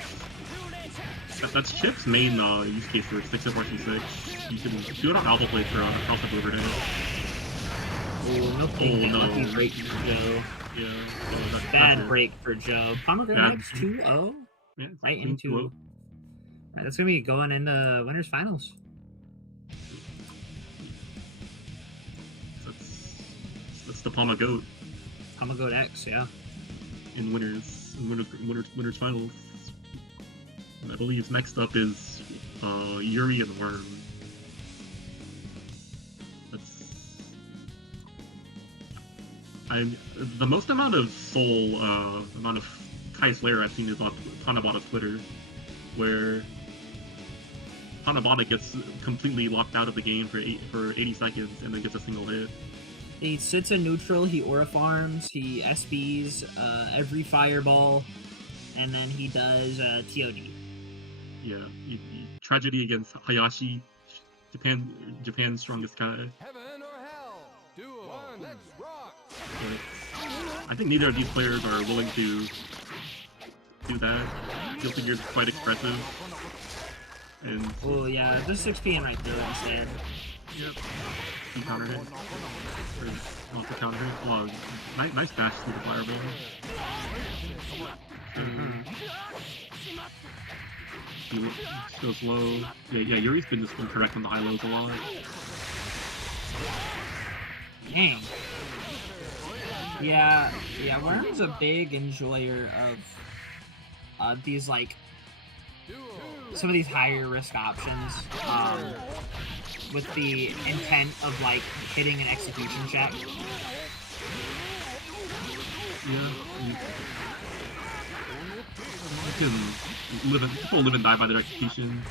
That's Chip's main use case for 6FRC6. You can do it on alpha plate for cross-up overhead. Oh, no thinking. no. Lucky break for Joe. Yeah, Bad break for Joe. PomegranX 2-0? Yeah, Right clean into... 2-0. Right, that's gonna be going into winners finals. That's the Pomegoat. PomegranX, yeah. In winners finals. I believe next up is Yurrie and Worm. The most amount of amount of Kai Slayer I've seen is on Hanabata's Twitter, where Hanabata gets completely locked out of the game for 80 seconds and then gets a single hit. He sits in neutral, he aura farms, he SBs every fireball, and then he does TOD. Yeah, tragedy against Hayashi, Japan's strongest guy. Heaven or hell, duo, let's rock. But I think neither of these players are willing to do that. Guilty Gear's quite expressive. And oh yeah, just 6 PM right there instead. Yep. He counter hit. Or not the counter hit. Oh, nice dash through the fireball. He goes low. Yeah, Yurie's been just correct on the high lows a lot. Dang. Yeah, Worm's a big enjoyer of these, like, some of these higher risk options, with the intent of, like, hitting an execution check. Yeah. People live and die by their execution.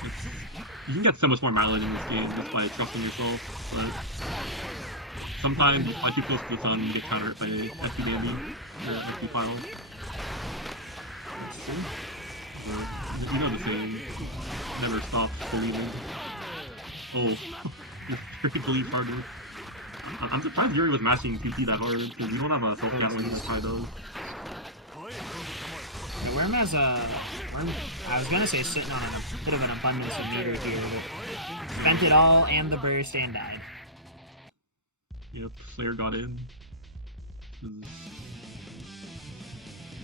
You can get so much more mileage in this game just by trusting yourself, but sometimes you fly too close to the sun and you get counter hit by SP Dandy or SP File. But you know the saying, never stop believing. Oh, very believe harder. I'm surprised Yurrie was mashing PT that hard, because you don't have a self-cat when you try those. Worm has I was gonna say sitting on a bit of an abundance of meter here, but spent it all and the burst and died. Yep, Slayer got in.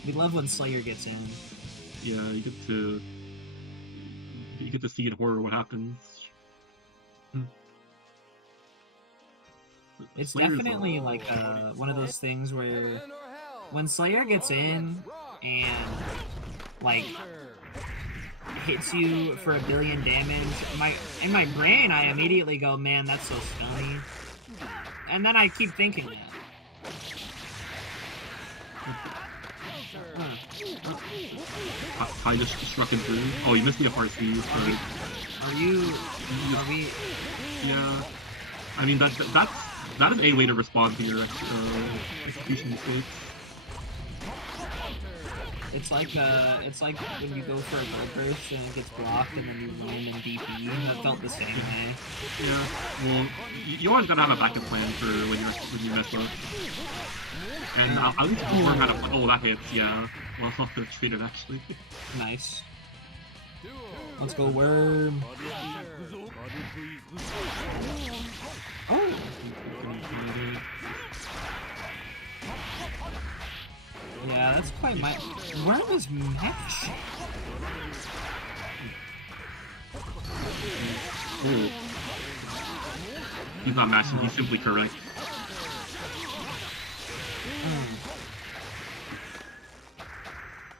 We love when Slayer gets in. Yeah, you get to see in horror what happens. It's Slayer's definitely like one of those things where when Slayer gets in and like hits you for 1 billion damage, in my brain I immediately go, man, that's so stunning. And then I keep thinking that. I just struck him through. Oh, you missed the FRC. Are we? Yeah. I mean, that is a way to respond to your execution mistakes. It's like when you go for a gold burst and it gets blocked and then you land in DP. That felt the same way. Yeah. Well, you always gotta have a backup plan for when you mess up. And at least Worm had a plan. Oh, that hits. Yeah. Well, I'll have to treat it actually. Nice. Let's go, Worm. Oh. Yeah, that's quite my. Worm is match. Oh. He's not matching, he's simply correct.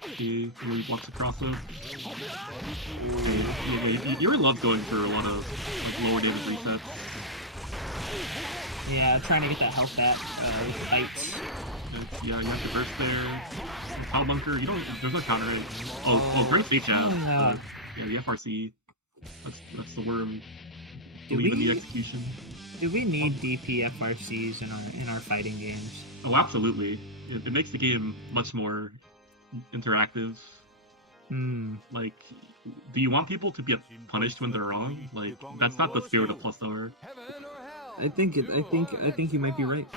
Okay, really blocks across him. Okay, you really love going for a lot of like lower damage resets. Yeah, trying to get that health back with fights. Yeah, you have to burst there. Power bunker, there's no counter hit. Oh, great stage out. Yeah, the FRC. That's the worm. believe in the execution. Do we need DPFRCs in our fighting games? Oh, absolutely. It makes the game much more interactive. Like, do you want people to get punished when they're wrong? Like, that's not the spirit of Plus R. I think you might be right.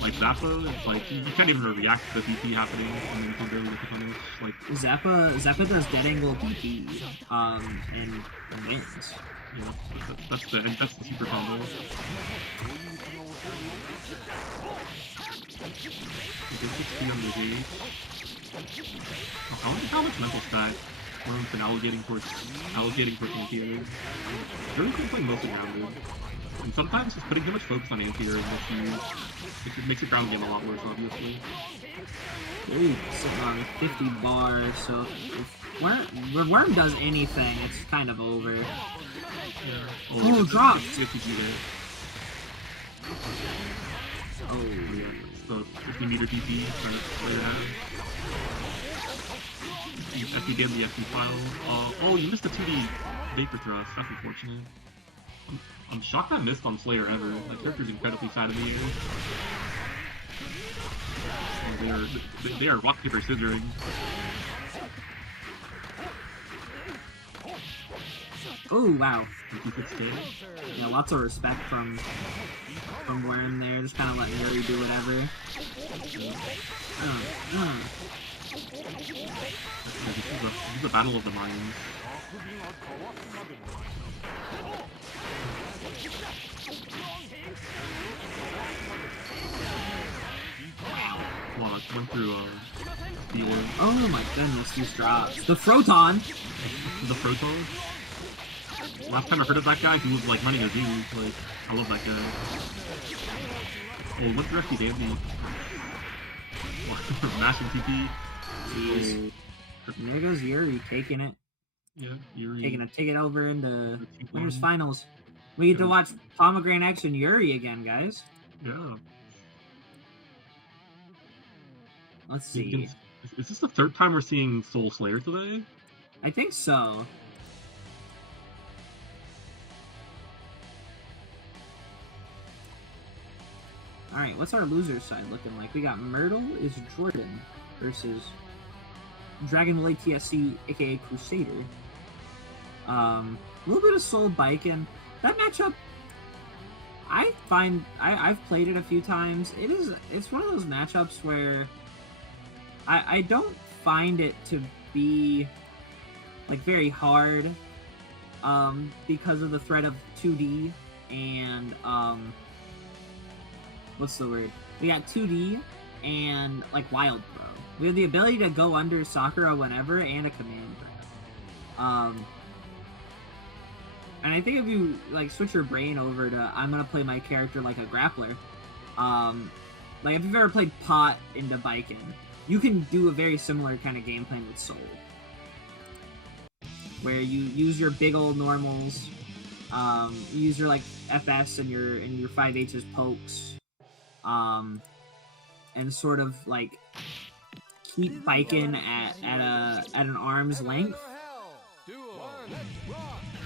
Like Zappa, it's like you can't even react to the DP happening and then barely get the punish. Like Zappa does dead angle DP, and wins. Yeah, that's the super combo. Okay, 16 on the gauge. I wonder how much mental stat Worm's been allocating towards anti-air. Really been playing mostly grounded. And sometimes just putting too much focus on anti-air makes your ground game a lot worse, obviously. Really sitting on 50 bars, so if Worm does anything, it's kind of over. Yeah. Oh, dropped! Oh, yeah. It's the 50 meter DP later down. FD damn the FD file. Oh, you missed the 2D Vapor Thrust. That's unfortunate. I'm shocked I missed on Slayer ever. That character's incredibly fat in the air. Oh, they are rock, paper, scissoring. Oh, wow. Yeah, lots of respect from Worm there, just kind of letting Yurrie do whatever. This is a battle of the minds. Wow, it went through the orb. Oh my goodness, these drops. The Froton! The Froton? Last time I heard of that guy, he was like running a zoo. Like, I love that guy. Oh, what's the Rescue Dandy? Mashing TP. Jeez. And there goes Yurrie taking it. Yeah, Yurrie. Take it over into Winners Finals. We get to watch PomegranX and Yurrie again, guys. Yeah. Let's see. Is this the third time we're seeing Soul Slayer today? I think so. Alright, what's our loser side looking like? We got MurtleIsJordan versus Dragon Blade TSC, aka Crusader. A little bit of Soul Baiken. That matchup, I find I've played it a few times. It's one of those matchups where I don't find it to be like very hard because of the threat of 2D and what's the word? We got 2D and like Wild Pro. We have the ability to go under Sakura whenever and a command grab. And I think if you like switch your brain over to I'm gonna play my character like a grappler, like if you've ever played Pot into Baiken, you can do a very similar kind of game plan with Soul, where you use your big old normals, you use your like FS and your 5H as pokes, and sort of like keep Baiken at an arm's length.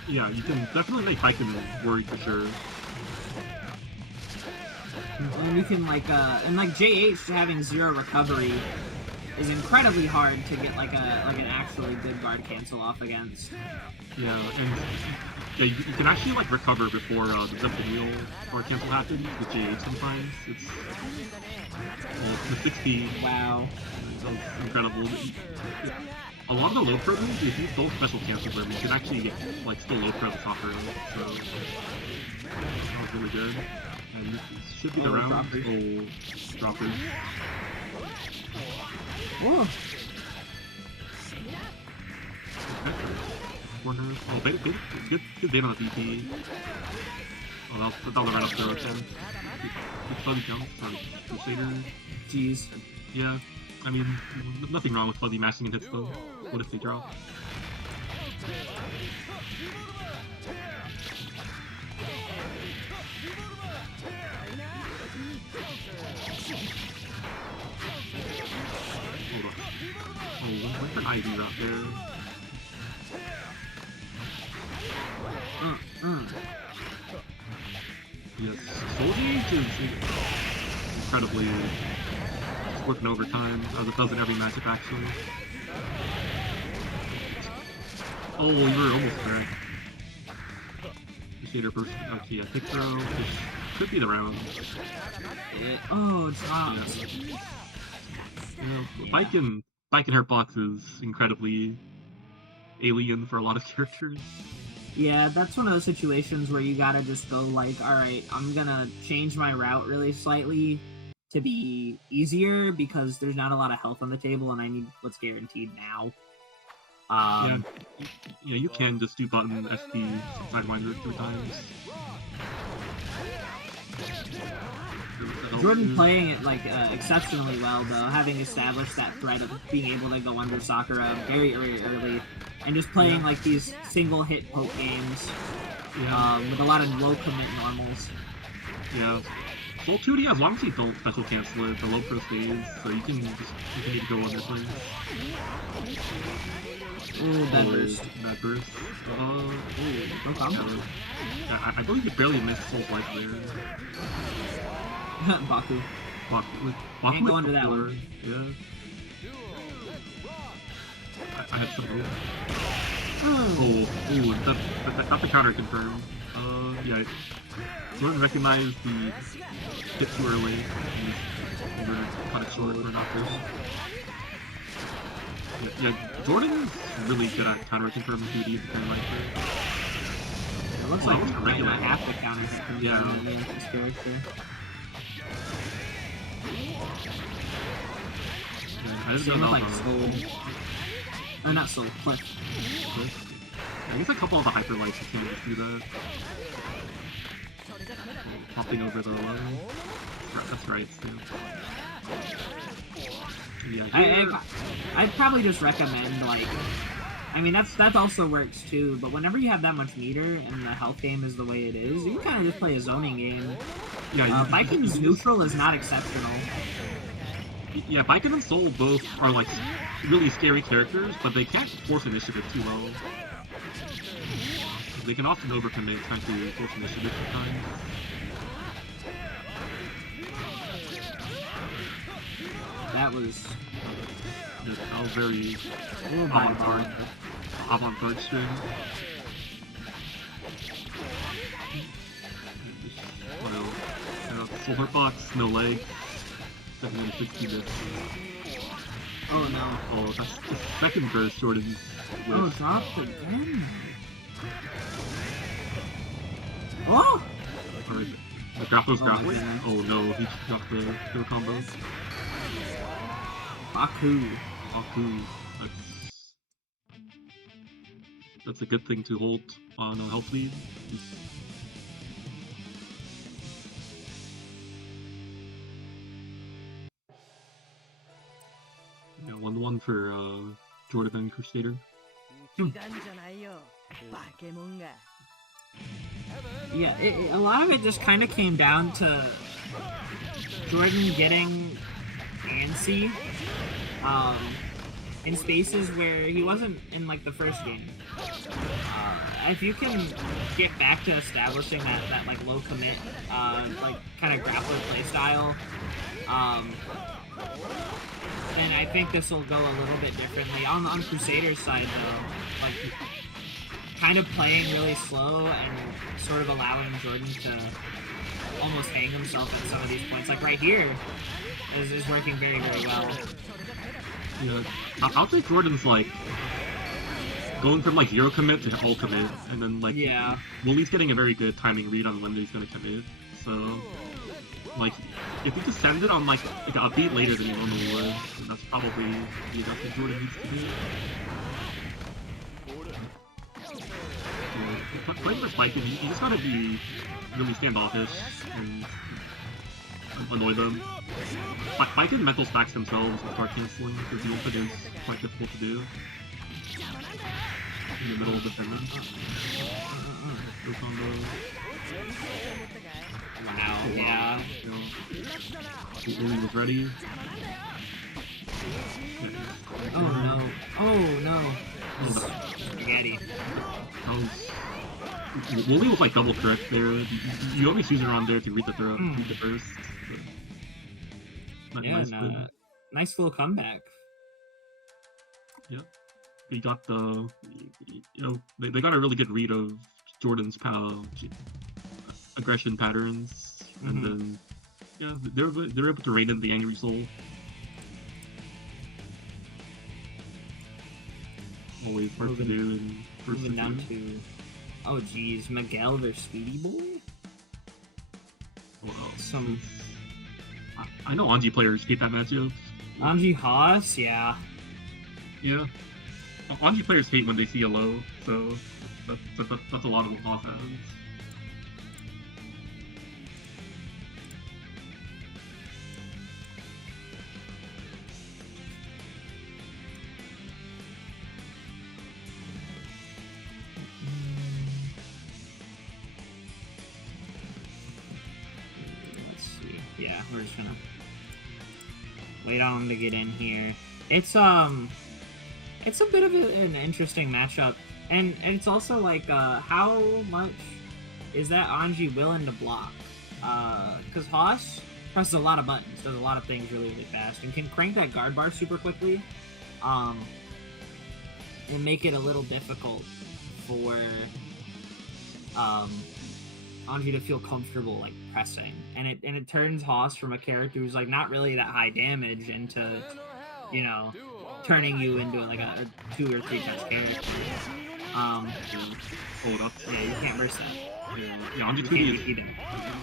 Yeah, you can definitely make Baiken worry for sure. And you can like and like JH having 0 recovery is incredibly hard to get like an actually good guard cancel off against. Yeah, and yeah, you can actually like recover before the Zephyr wheel guard cancel happens with JH sometimes. It's the 60. Wow. That's incredible. A lot of the low pro moves, if you both special cancel them, you can actually get like still low pro the Sakura. So that was really good. And this should be the round. Droppers. Whoa. Corner. Oh, good bait on the DP. Oh, that was the run up throw again. Good fuzzy jump on Crusader. Jeez. Yeah, I mean, nothing wrong with fuzzy mashing and hits though. What if they drop? Oh, what's an ID drop there? match is incredibly split in overtime, as it does in every matchup, actually. Oh, you were almost there. Crusader burst. Okay, yeah, pick throw, which could be the round. Oh, dropped. Yeah, Baiken Hurtbox is incredibly alien for a lot of characters. Yeah, that's one of those situations where you gotta just go like, alright, I'm gonna change my route really slightly to be easier because there's not a lot of health on the table and I need what's guaranteed now. Yeah, you can just do button SD sidewinder 2 times. Jordan playing it like exceptionally well though, having established that threat of being able to go under Sakura very early, and just playing like these single hit poke games with a lot of low commit normals. Yeah. Well, 2D, as long as you don't special cancel it, the low pro stays, so you can just continue to go on this one. Ooh, bad burst. Bad burst. No combo. Yeah, I believe you barely missed Soul's life there. Baku. Baku can't go under that one. Yeah. I had some hope. That's the counter confirmed. Yeah. Jordan recognized the hit too early. And cut it short or not first. Yeah, Jordan's really good at counter confirming 2D if you like it. It looks like he's playing a half the counter confirm this character. Yeah, I just Same know with that, like Soul. Or not Soul, Cliff. I guess a couple of the hyper lights can just do that. Popping over the low. That's right, yeah. I'd probably just recommend like, I mean that also works too. But whenever you have that much meter and the health game is the way it is, you can kind of just play a zoning game. Yeah. Baiken's neutral is not exceptional. Yeah, Baiken and Soul both are like really scary characters, but they can't force initiative too well. They can often overcommit trying to force initiative sometimes. That was very avant-garde string. Full Hurtbox, no leg. 760 bits. Oh no. Oh, that's the second burst Jordan's with. Oh, dropped again. Oh! Alright, the grappler's grappling. Oh no, he dropped the kill combo. Baku. That's a good thing to hold on a health lead. Yeah, 1-1 for Jordan and Crusader. Yeah, a lot of it just kind of came down to Jordan getting antsy in spaces where he wasn't in like the first game. If you can get back to establishing that like low commit, like kind of grappler playstyle, then I think this will go a little bit differently. On Crusader's side though, like kind of playing really slow and sort of allowing Jordan to almost hang himself at some of these points. Like right here is working very well. Yeah, I'll say Jordan's like going from like 0 commit to all commit, and then like Woolie's getting a very good timing read on when he's gonna commit. So like if you just send it on like a beat later than you normally would, then that's probably the adjustment Jordan needs to do. Yeah, playing with Baiken, you just gotta be really standoffish and annoy them. Baiken mental stacks themselves with guard canceling, because the ultimate is quite difficult to do. In the middle of the defendant. Go combo. Wow, yeah. Yurrie was ready. Oh no. Oh no. Spaghetti. That was Wooly was like double correct there. You always use it around there to read the throw, read the burst. Yeah, nice little comeback. Yeah, they got the, they got a really good read of Jordan's aggression patterns, and then they're able to rein in the angry soul. Always hard to do in first. Moving down to, oh geez, Miguel versus SpeedyBoi. Well, I know Anji players hate that matchup. Anji Haas, yeah. Yeah. Anji players hate when they see a low, so that's a lot of what Haas has. Yeah, we're just gonna wait on him to get in here. It's a bit of an interesting matchup, and it's also like how much is that Anji willing to block? Because Haas presses a lot of buttons, does a lot of things really fast, and can crank that guard bar super quickly, and make it a little difficult for Anji to feel comfortable like pressing, and it turns Haas from a character who's like not really that high damage into, turning you into like a 2 or 3 touch character. Hold up. Yeah, you can't burst that. Yeah, Anji 2D is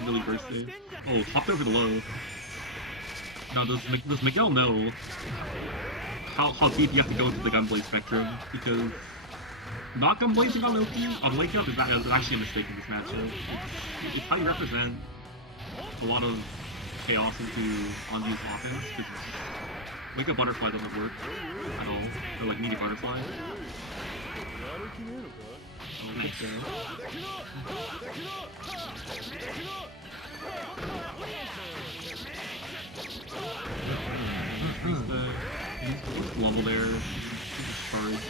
really bursty. Oh, hopped over the low. Now does Miguel know how deep you have to go into the gunblade spectrum? Because not gunblazing on wake up is actually a mistake in this matchup. It's how you represent a lot of chaos into Anji's offense, because wake up butterfly doesn't work at all. Or like meaty butterfly. He's level there. Charge.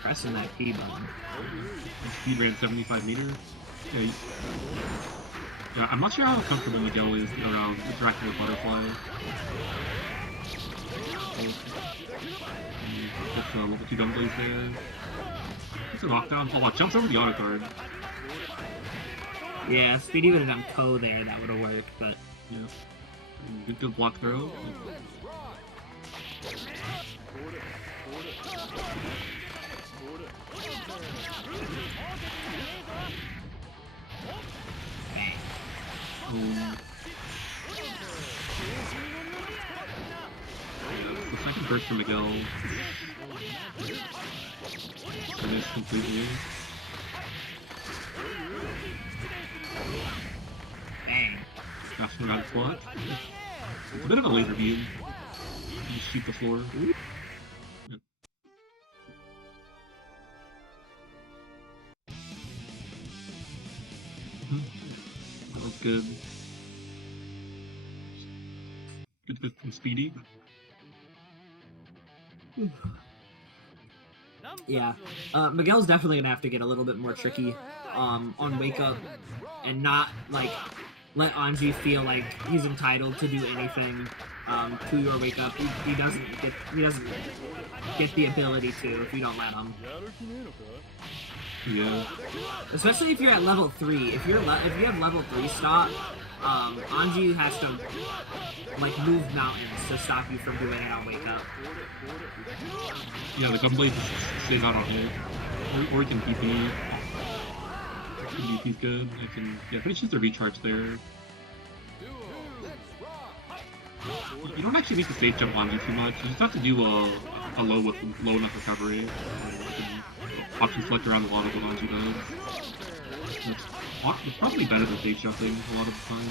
Pressing that P button. Speed ran 75 meters. Yeah, I'm not sure how comfortable Miguel is around interacting with butterfly. Gets level 2 gunblaze there. It's a knockdown. Oh wow, jumps over the auto card. Yeah, Speedy would have done Ko there, that would have worked, but yeah. Good block throw. The second burst for Miguel finished completely. bang. Dashing out spot. It's a bit of a laser beam. You just shoot the floor. Yeah. That was good. Good from Speedy. Yeah, Miguel's definitely gonna have to get a little bit more tricky on wake up, and not like let Anji feel like he's entitled to do anything to your wake up. He doesn't get the ability to if you don't let him. Yeah. Especially if you're at level 3. If you have level 3 stop, Anji has to like move mountains to stop you from doing it on wake up. Yeah, the gunblade just stays out on hit. Or you can PP. PP's good. Finishes the recharge there. You don't actually need to safe jump Anji too much. You just have to do a low with low enough recovery. Option select around a lot of what Anji does. It's probably better than safe jumping a lot of the time.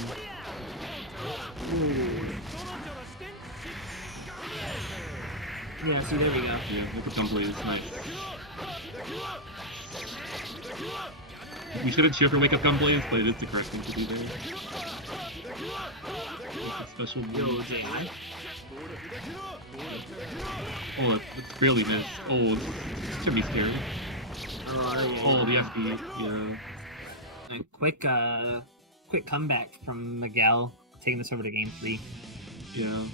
Yeah, see, there we go. Yeah, the gunblade is nice. We shouldn't cheer for wake up gunblades, but it is the correct thing to do there. It's a special move. Yo, JI. Oh, it's barely missed. Oh, it's gonna be scary. Oh, the FB, yeah. A quick comeback from Miguel, taking this over to game 3. Yeah.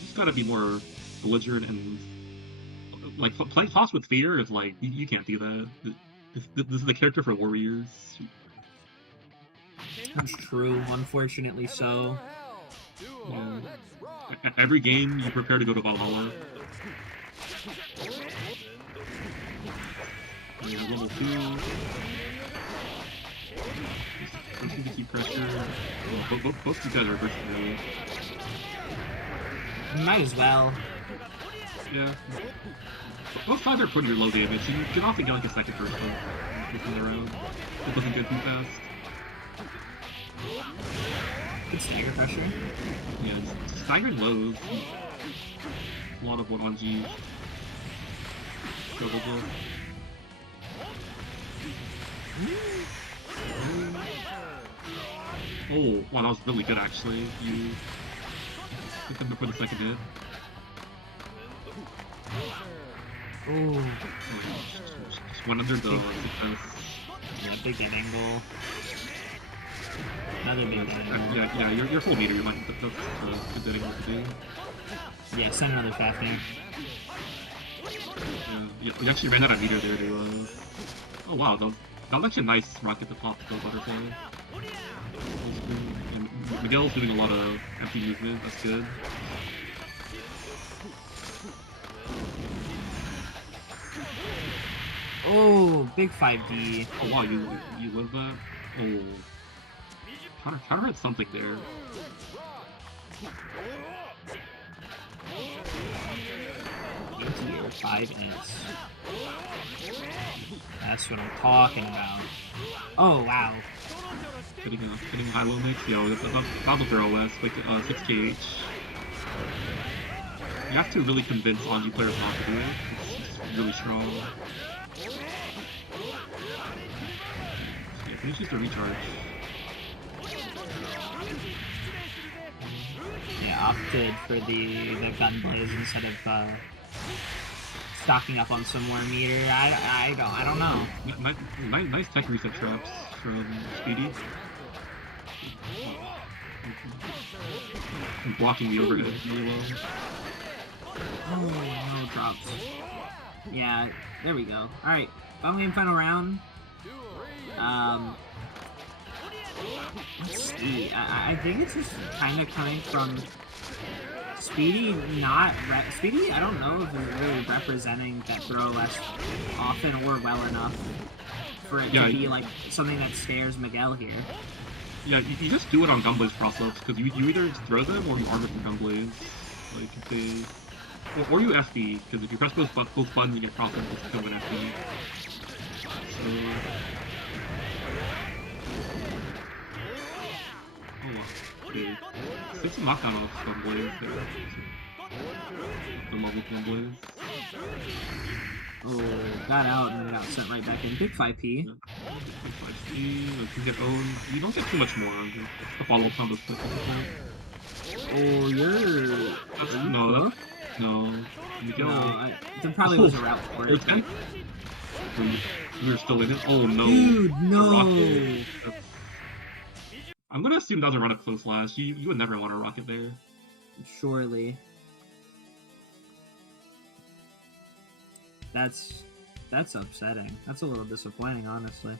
Just gotta be more belligerent and like playing toss with fear is like you can't do that. This is the character for warriors. That's true, unfortunately so. Yeah. Every game you prepare to go to Valhalla. Yeah, level 2. Just need to keep pressure. Well, both you guys are bursting really. Might as well. Yeah. Both sides are pretty low damage, so you can often get like a second burst within the round. It doesn't get too fast. Good stagger pressure. Yeah, just staggering lows. A lot of what Anji struggles with. Oh, wow, that was really good actually. You hit them before the second hit. Oh, Just went under the defense. yeah, big dead angle. Another big dead angle. Yeah, you're full meter. You might that's good dead angle to do. Yeah, send another Fafnir. Yeah, you actually ran out of meter there to. Oh wow, that was actually a nice rocket to pop the butterfly. And Miguel's doing a lot of empty movement. That's good. Oh, big 5D. Oh wow, you live that? Oh. Counter had something there. Anti-air 5S. That's what I'm talking about. Oh, wow. Hitting high-low mix. Yo, that'll throw less, like 6kh. You have to really convince Anji players not to do it. It's really strong. Yeah, finishes the recharge. Yeah, opted for the gun blaze instead of stocking up on some more meter. I don't know. Nice tech reset traps from Speedy. Blocking the overhead really well. Oh, no drops. Yeah, there we go. Alright, final game, final round. Let's see. I think it's just kind of coming from Speedy Speedy, I don't know if he's really representing that throw less often or well enough for it to be like something that scares Miguel here. Yeah, you just do it on Gunblaze cross-ups, because you either throw them or you armor from Gunblaze. Like, if they... Or you FB, because if you press both buttons, you get cross-ups, it's still an FB. So... Oh, okay. Take some knockdown off Gunblaze there. The level Gunblaze. Oh, got out and then got sent right back in. Big 5P. Yeah. Big 5P, like, you get owned. You don't get too much more. The follow-up combo's quick at the point. Oh, you're... No. No, there probably was a route for it. We were still in it? Oh no. Dude, no! I'm gonna assume that was a run up close slash. You would never want a rocket there. Surely. That's upsetting. That's a little disappointing, honestly.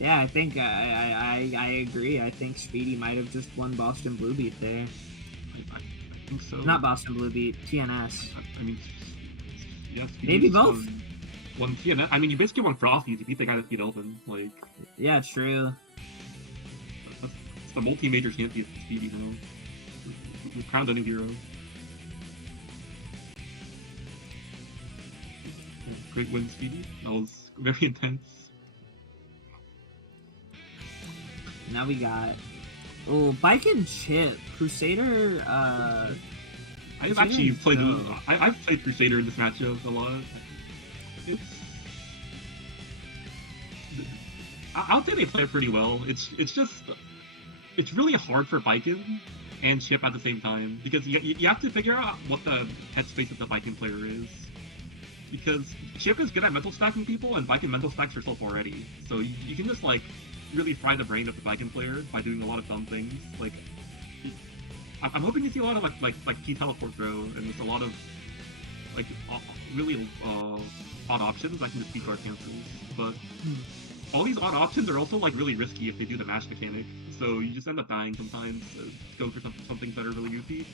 Yeah, I think I agree. I think Speedy might have just won Boston Blue Beat there. I think so. Not Boston Blue Beat, TNS. I mean, yeah, Speedy maybe both. Won TNS. I mean, you basically won Frosty. You beat the guy that beat Elvin. Like. Yeah, true. It's the multi-major champion Speedy now. We crowned a new hero. Great win, Speedy. That was very intense. Now we got Baiken Chip Crusader. I've actually played. I've played Crusader in this matchup a lot. I would say they play it pretty well. It's just it's really hard for Baiken and Chip at the same time because you have to figure out what the headspace of the Baiken player is. Because Chip is good at mental stacking people, and Baiken mental stacks herself already. So you can just like really fry the brain of the Baiken player by doing a lot of dumb things. Like I'm hoping to see a lot of like key teleport throw and just a lot of like really odd options that can just beat guard cancels. But all these odd options are also like really risky if they do the mash mechanic. So you just end up dying sometimes to go for some things that are really goofy.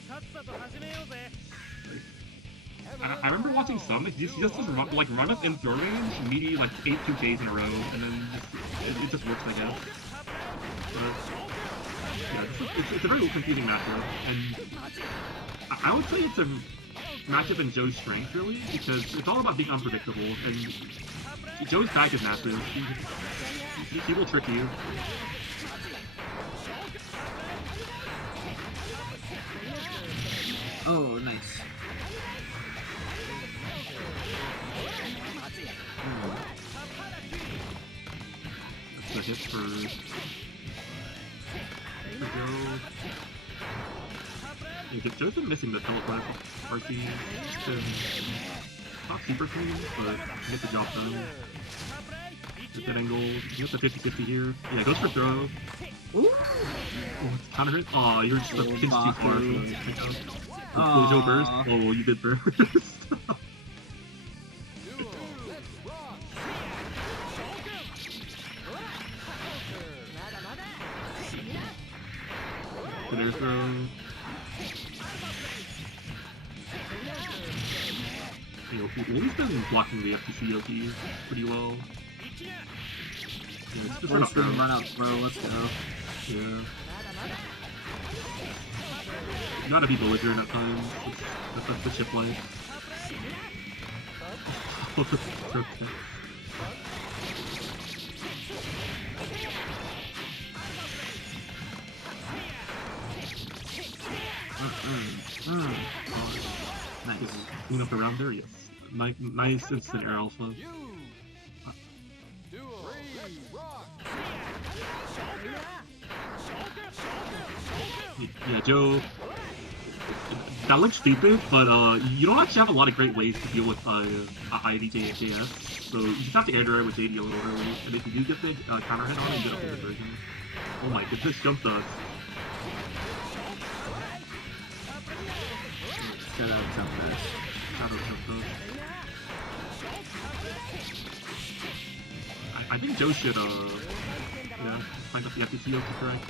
I remember watching some, he just run up in throw range, meaty like 8 2Ks in a row, and then it just works, I guess. But, yeah, it's a very confusing matchup, and I would say it's a matchup in Joe's strength, really, because it's all about being unpredictable, and Joe's back is massive. He will trick you. Oh, nice. That's a hit for Joe. Yeah, Joe's been missing the teleport RC. It's been not super clean, but get the job done. Get that angle. You get the 50-50 here. Yeah, goes for throw. Ooh! Oh, counter hit. Aw, you're just a pinch too far for the oh, Joe burst? Oh, you did burst. Their throw. He's been blocking the FTC Yoki pretty well. Yeah, it's just run up, bro. Let's go. Yeah. You gotta be belligerent at times. That's the chip life. Okay. Nice. Clean up around there, yes. Nice instant air alpha. Yeah, Joe. That looks stupid, but you don't actually have a lot of great ways to deal with IDJ and JS. So you just have to air dry with JD a little early, and if you do get the counter hit on it, you get a full version. Oh my goodness, jump dust. Shout out jump dash. Shout out jump dash. I think Joe should yeah, find up the FTC to correct.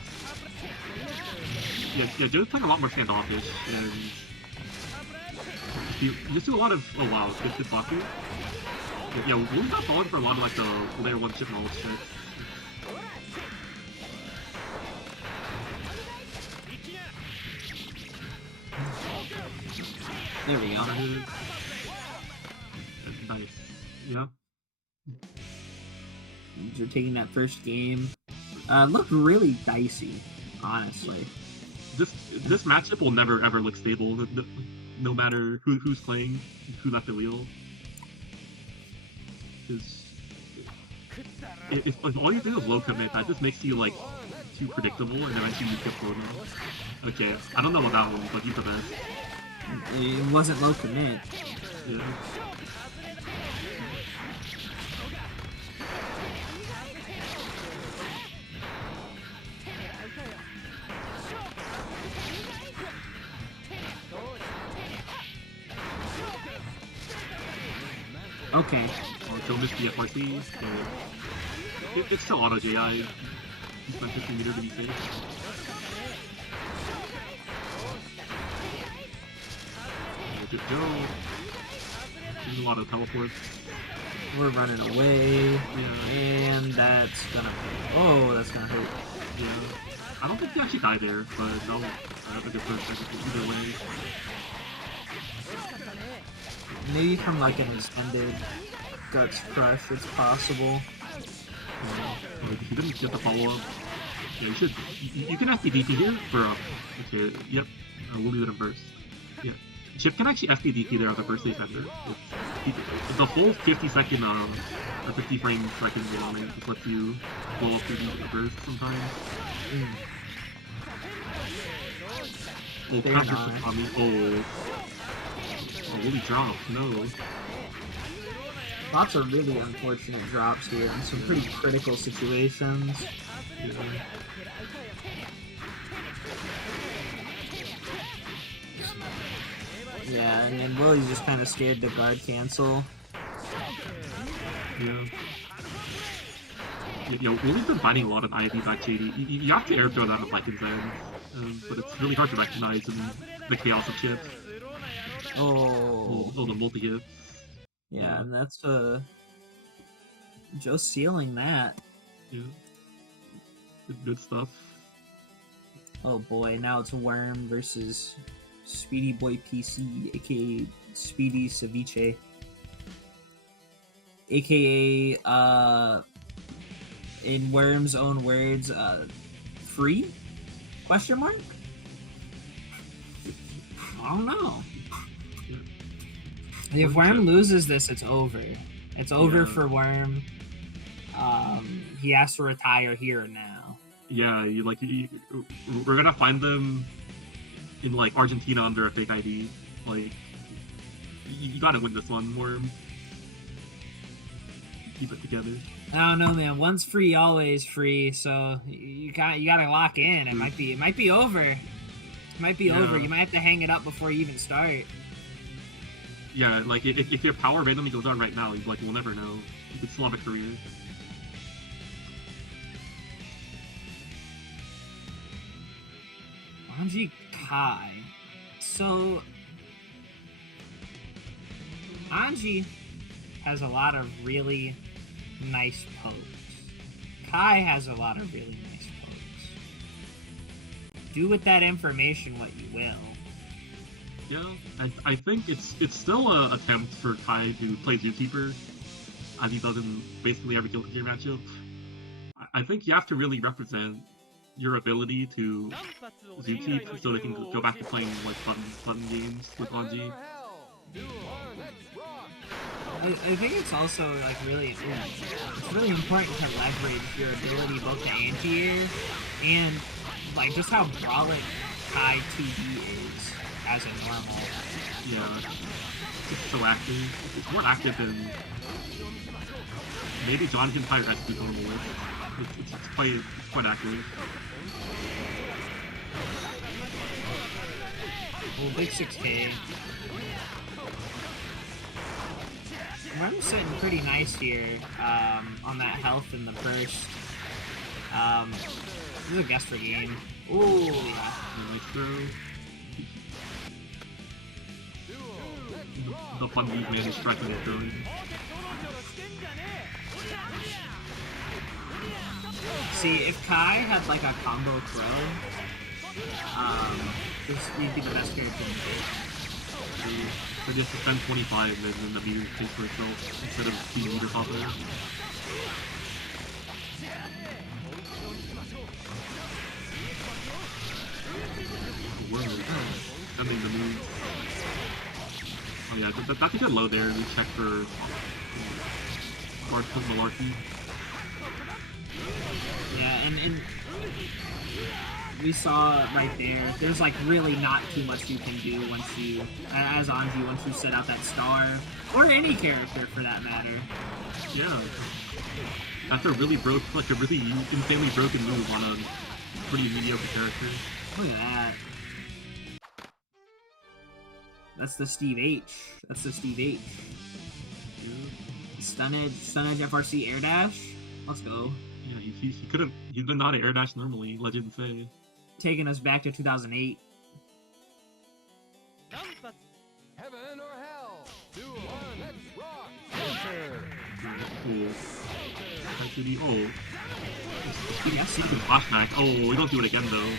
Yeah, Joe's playing a lot more standoffish, and you just do a lot of wow, good Baku. Yeah, we're not falling for a lot of like the layer 1 chip knowledge checks. There we go. Nice. Yeah. You're taking that first game. Looked really dicey, honestly. This matchup will never ever look stable, no matter who's playing, who left the wheel. If all you do is low commit, that just makes you like too predictable, and eventually you get thrown off. Okay, I don't know what that one, but he's the best. It wasn't low commit. Yeah. Okay. Don't miss the FRC. It's still auto JI. He's like 15 meter to be safe. Joe. There's a lot of teleports. We're running away. Yeah. And that's gonna... Oh, that's gonna hurt. Yeah. I don't think he actually died there, but that'll have a good first either way. Maybe from like an extended guts crush, it's possible. If you didn't get the follow-up, yeah, you should. You can FD DP here for okay, yep. We'll leave it in burst. Yeah. Chip can actually FD DP there on the first defender. the full 50-second or 50 frame second warning just lets you blow up through these bursts sometimes. Oh, counter on me. Oh, really dropped. No. Lots of really unfortunate drops here in some pretty critical situations. Yeah, and Willie's just kind of scared to guard cancel. Yeah. Willie's been finding a lot of IV back shady. You have to air throw that on Baiken's end, but it's really hard to recognize in the chaos of chips. Oh, the multi-hits. Yeah, and that's just sealing that. Yeah. Good stuff. Oh boy, now it's Worm versus SpeedyBoiPC, aka Speedy Ceviche. AKA, in Worm's own words, free? Question mark? I don't know. If Worm loses this, it's over. It's over for Worm. He has to retire here and now. Yeah, we're gonna find them in like Argentina under a fake ID. Like, you gotta win this one, Worm. Keep it together. I don't know, man. Once free, always free. So you gotta lock in. It might be over. It might be over. You might have to hang it up before you even start. Yeah, like if your power randomly goes out right now, like we'll never know. You could still have a career. Anji Kai. So Anji has a lot of really nice pokes. Kai has a lot of really nice pokes. Do with that information what you will. Yeah, I think it's still an attempt for Kai to play Zookeeper, as he does in basically every Guilty Gear matchup. I think you have to really represent your ability to Zookeep so they can go back to playing like button games with Anji. I think it's also like really important to leverage your ability both to anti-air and like just how brolic Kai 2D is as a normal. Yeah, it's so active. It's more active than maybe Jonathan's higher SP normal is. It's quite active. Well, big 6K. I'm sitting pretty nice here on that health in the burst. This is a guess for game. Ooh, yeah. Nice throw. The fun move man is striking and throwing. See, if Kai had like a combo throw, he'd be the best character in the game. So just to spend 25 and then the meter takes for itself instead of being meter popper. Sending the move. Oh yeah, that's a good low there. We check for Malarkey. Yeah, and we saw right there, there's like really not too much you can do once you, as Anji, once you set out that star, or any character for that matter. Yeah. That's a really insanely broken move on a pretty mediocre character. Look at that. That's the Steve H. That's the Steve H. Yeah. Stun edge FRC air dash. Let's go. Yeah, he did not air dash normally, legend say. Taking us back to 2008. Heaven or hell? Let's rock. Enter. Cool. Actually, oh. Yes, he can flashback. Oh, we don't do it again though.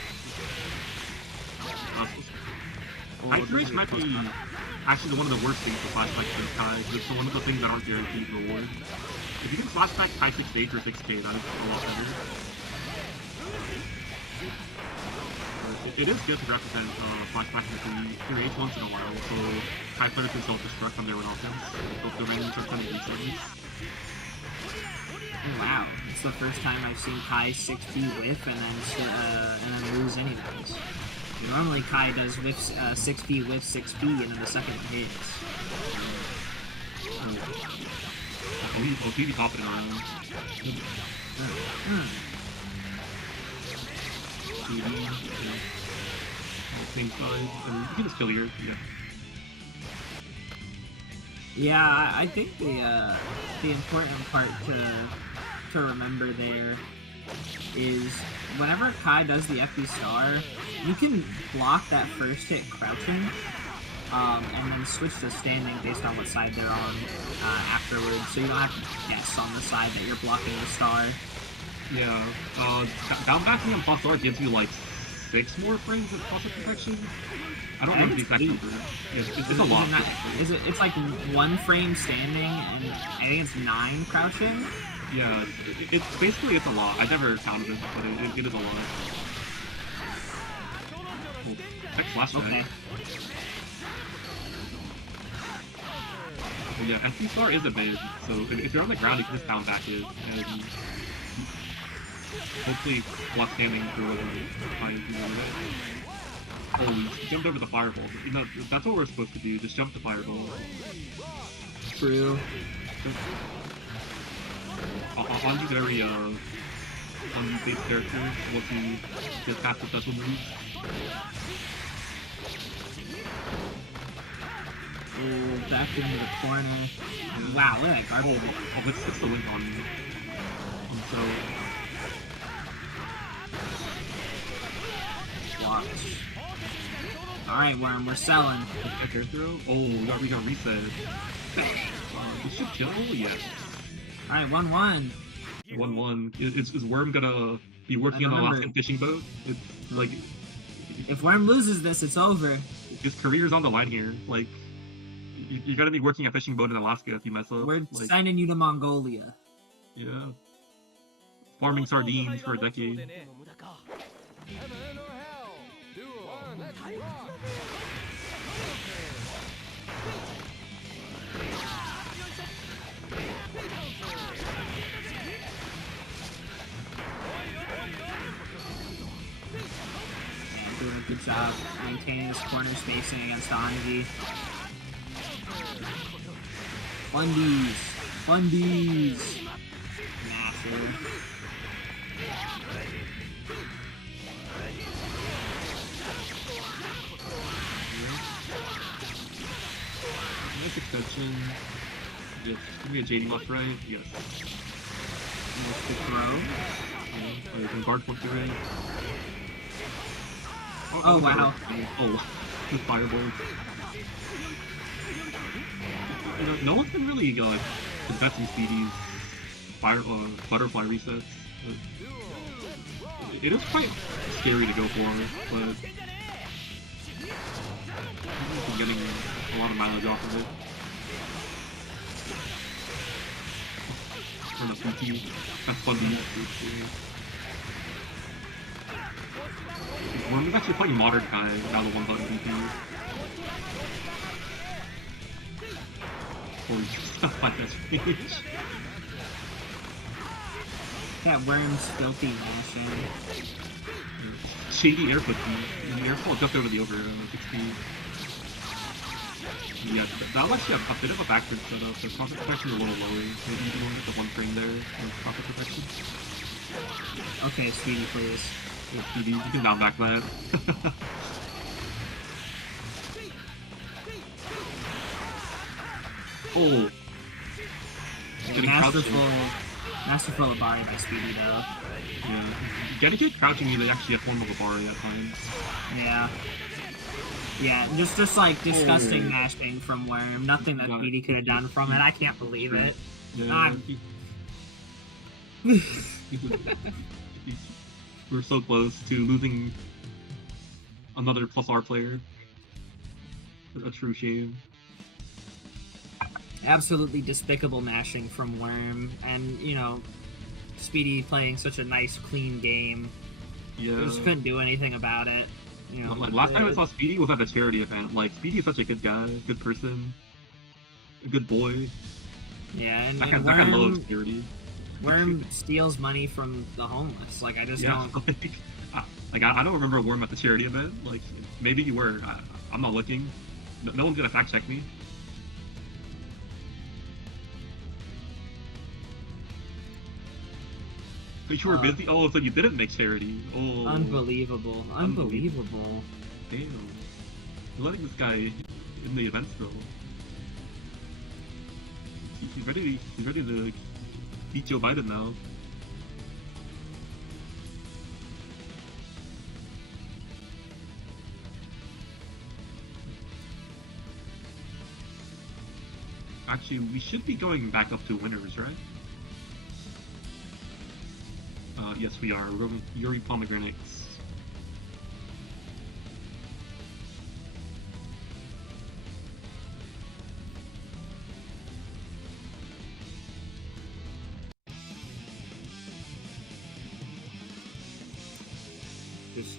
Activation might be actually one of the worst things for flashback for Kai. It's one of the things that aren't guaranteed reward. If you can flashback Kai 6H or 6K, that is a lot better. it is good to represent flashback in 3H once in a while, so Kai players can self-destruct on their own offense. So the randoms are kind of decent. Wow, it's the first time I've seen Kai 6P whiff and then lose anyways. Normally Kai does whiff 6P whiff 6P and then the second one hits. He's hopping around. Same size. You can just kill here. Yeah. Yeah, I think the important part to remember there is whenever Kai does the FB star, you can block that first hit crouching, and then switch to standing based on what side they're on afterwards, so you don't have to guess on the side that you're blocking the star. Yeah, down backing on plus R gives you like 6 more frames of plus protection. I don't remember the exact number. It's a lot. It's like 1 frame standing, and I think it's 9 crouching. Yeah, it's basically it's a lot. I never counted it, but it is a lot. Oh, tech flash okay. Yeah, SC star is a bid, so if you're on the ground, you can just down back it, and hopefully block standing for time to over it. Oh, he jumped over the fireball. You know, that's what we're supposed to do, just jump the fireball. True. Anji's very, unsafe character once he gets past the special moves. Ooh, back into the corner. Wow, look at that garbage. Oh, let's the link on so. Watch. Alright, Worm, we're selling. Air throw? Oh, we got reset. This should kill? Yeah. Alright, 1-1. 1-1. Is Worm gonna be working on the Alaskan fishing boat? It's like... If Worm loses this, it's over. His career's on the line here. Like, you're gonna be working a fishing boat in Alaska if you mess up. We're like, sending you to Mongolia. Yeah. Farming sardines for a decade. Doing a good job maintaining this corner spacing against Anji. Fundies! Massive. Nice extension. Yes. Give me a JD left right. Yes. The throw. Yeah. Guard one through it. Oh wow. Oh, the fireball. You know, no one's been really invest in Speedy's butterfly resets. It is quite scary to go for, but I'm getting a lot of mileage off of it. From the CT. That's fun to use. We're actually playing modern guy without the 1-button VP. Holy stuff like this page. That Worm's filthy mashing. Shady airfoot. The airfall just over the over 60. Yeah, that'll actually have a bit of a backward setup. The profit protection is a little lower. Maybe you can get the 1 frame there for profit protection. Okay, Speedy, please. Yeah, Speedy, you can down back that. Oh! Yeah, masterful Abari by Speedy, though. Yeah. Getting it crouching is actually a form of Abari at times. Yeah. Yeah, just like disgusting mashing from Worm. Nothing that Speedy could have done from it. I can't believe it. Yeah. We're so close to losing another plus R player. A true shame. Absolutely despicable mashing from Worm, and you know, Speedy playing such a nice, clean game. Yeah. We just couldn't do anything about it. You know, Like last time I saw Speedy was at a charity event. Like Speedy is such a good guy, good person, a good boy. yeah, and That guy loves charity. Worm steals money from the homeless. Like, I just don't. I don't remember Worm at the charity event. Like, maybe you were. I'm not looking. No one's gonna fact check me. But you were busy. Oh, so you didn't make charity. Oh, Unbelievable! Unbelievable! Damn, you're letting this guy in the events though. He's ready. He's ready to beat Joe Biden now. Actually, we should be going back up to winners, right? Yes, we are. We're going Yurrie MrPomegranX. Just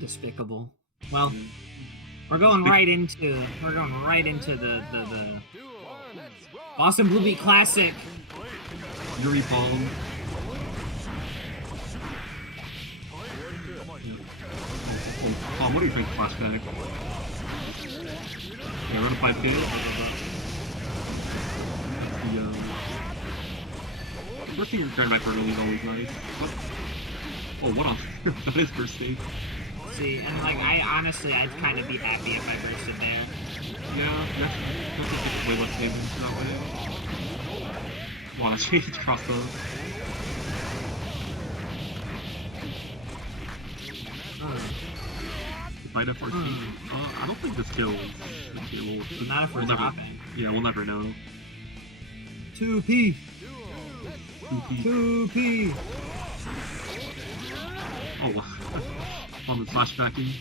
despicable. Well, we're going right into the Boston Blue Beat Classic. Yurrie Palm. Oh, Palm, what do you think, flashback? Yeah, run a 5K. First thing turn back early is always nice. What? Oh, what on? That is first stage. See, and like, I'd kind of be happy if I bursted there. Yeah, that's just way less damage that way. Wow, that change crossed up. Fight up 14. I don't think this kill is not if we're dropping. Yeah, we'll never know. 2P. 2P. 2P. Oh, wow. On the flashbacking.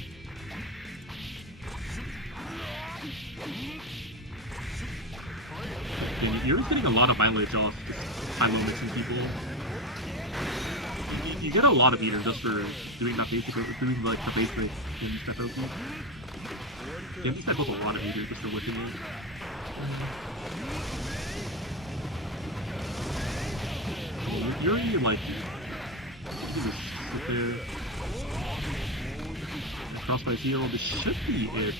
You're just getting a lot of mileage off just high-low mixing people. You get a lot of meter just for doing that basic, doing like the basic in step OP. Yeah, this step up a lot of meter just for whipping it. Oh, you're like, you can just sit there. Cross by zero, this should be it.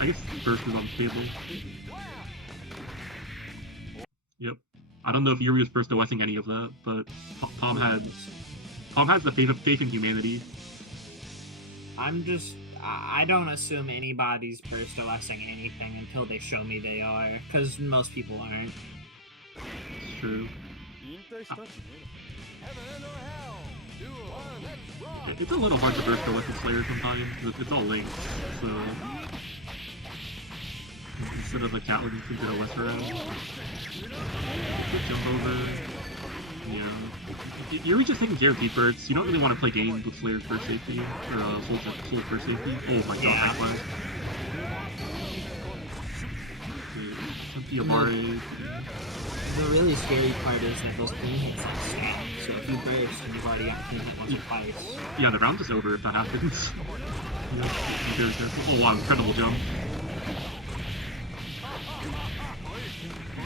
I guess burst is on the table. Yep. I don't know if Yurrie was first OSing any of that, but Tom has the faith in humanity. I don't assume anybody's burst OSing anything until they show me they are, because most people aren't. It's true. It's a little hard to burst OS with Slayer sometimes, because it's all linked, so instead of the cat looking to get OS around. Jump over. Yeah. You're just taking care of deep bursts. You don't really want to play games with Slayer's first safety, or Soul's first safety. Oh my god, that flash. Empty Amare. The really scary part is that those clean hits are stacked, so if you burst and you've already got clean hit once or twice. Yeah, the round is over if that happens. Yeah, be very careful. Oh wow, incredible jump.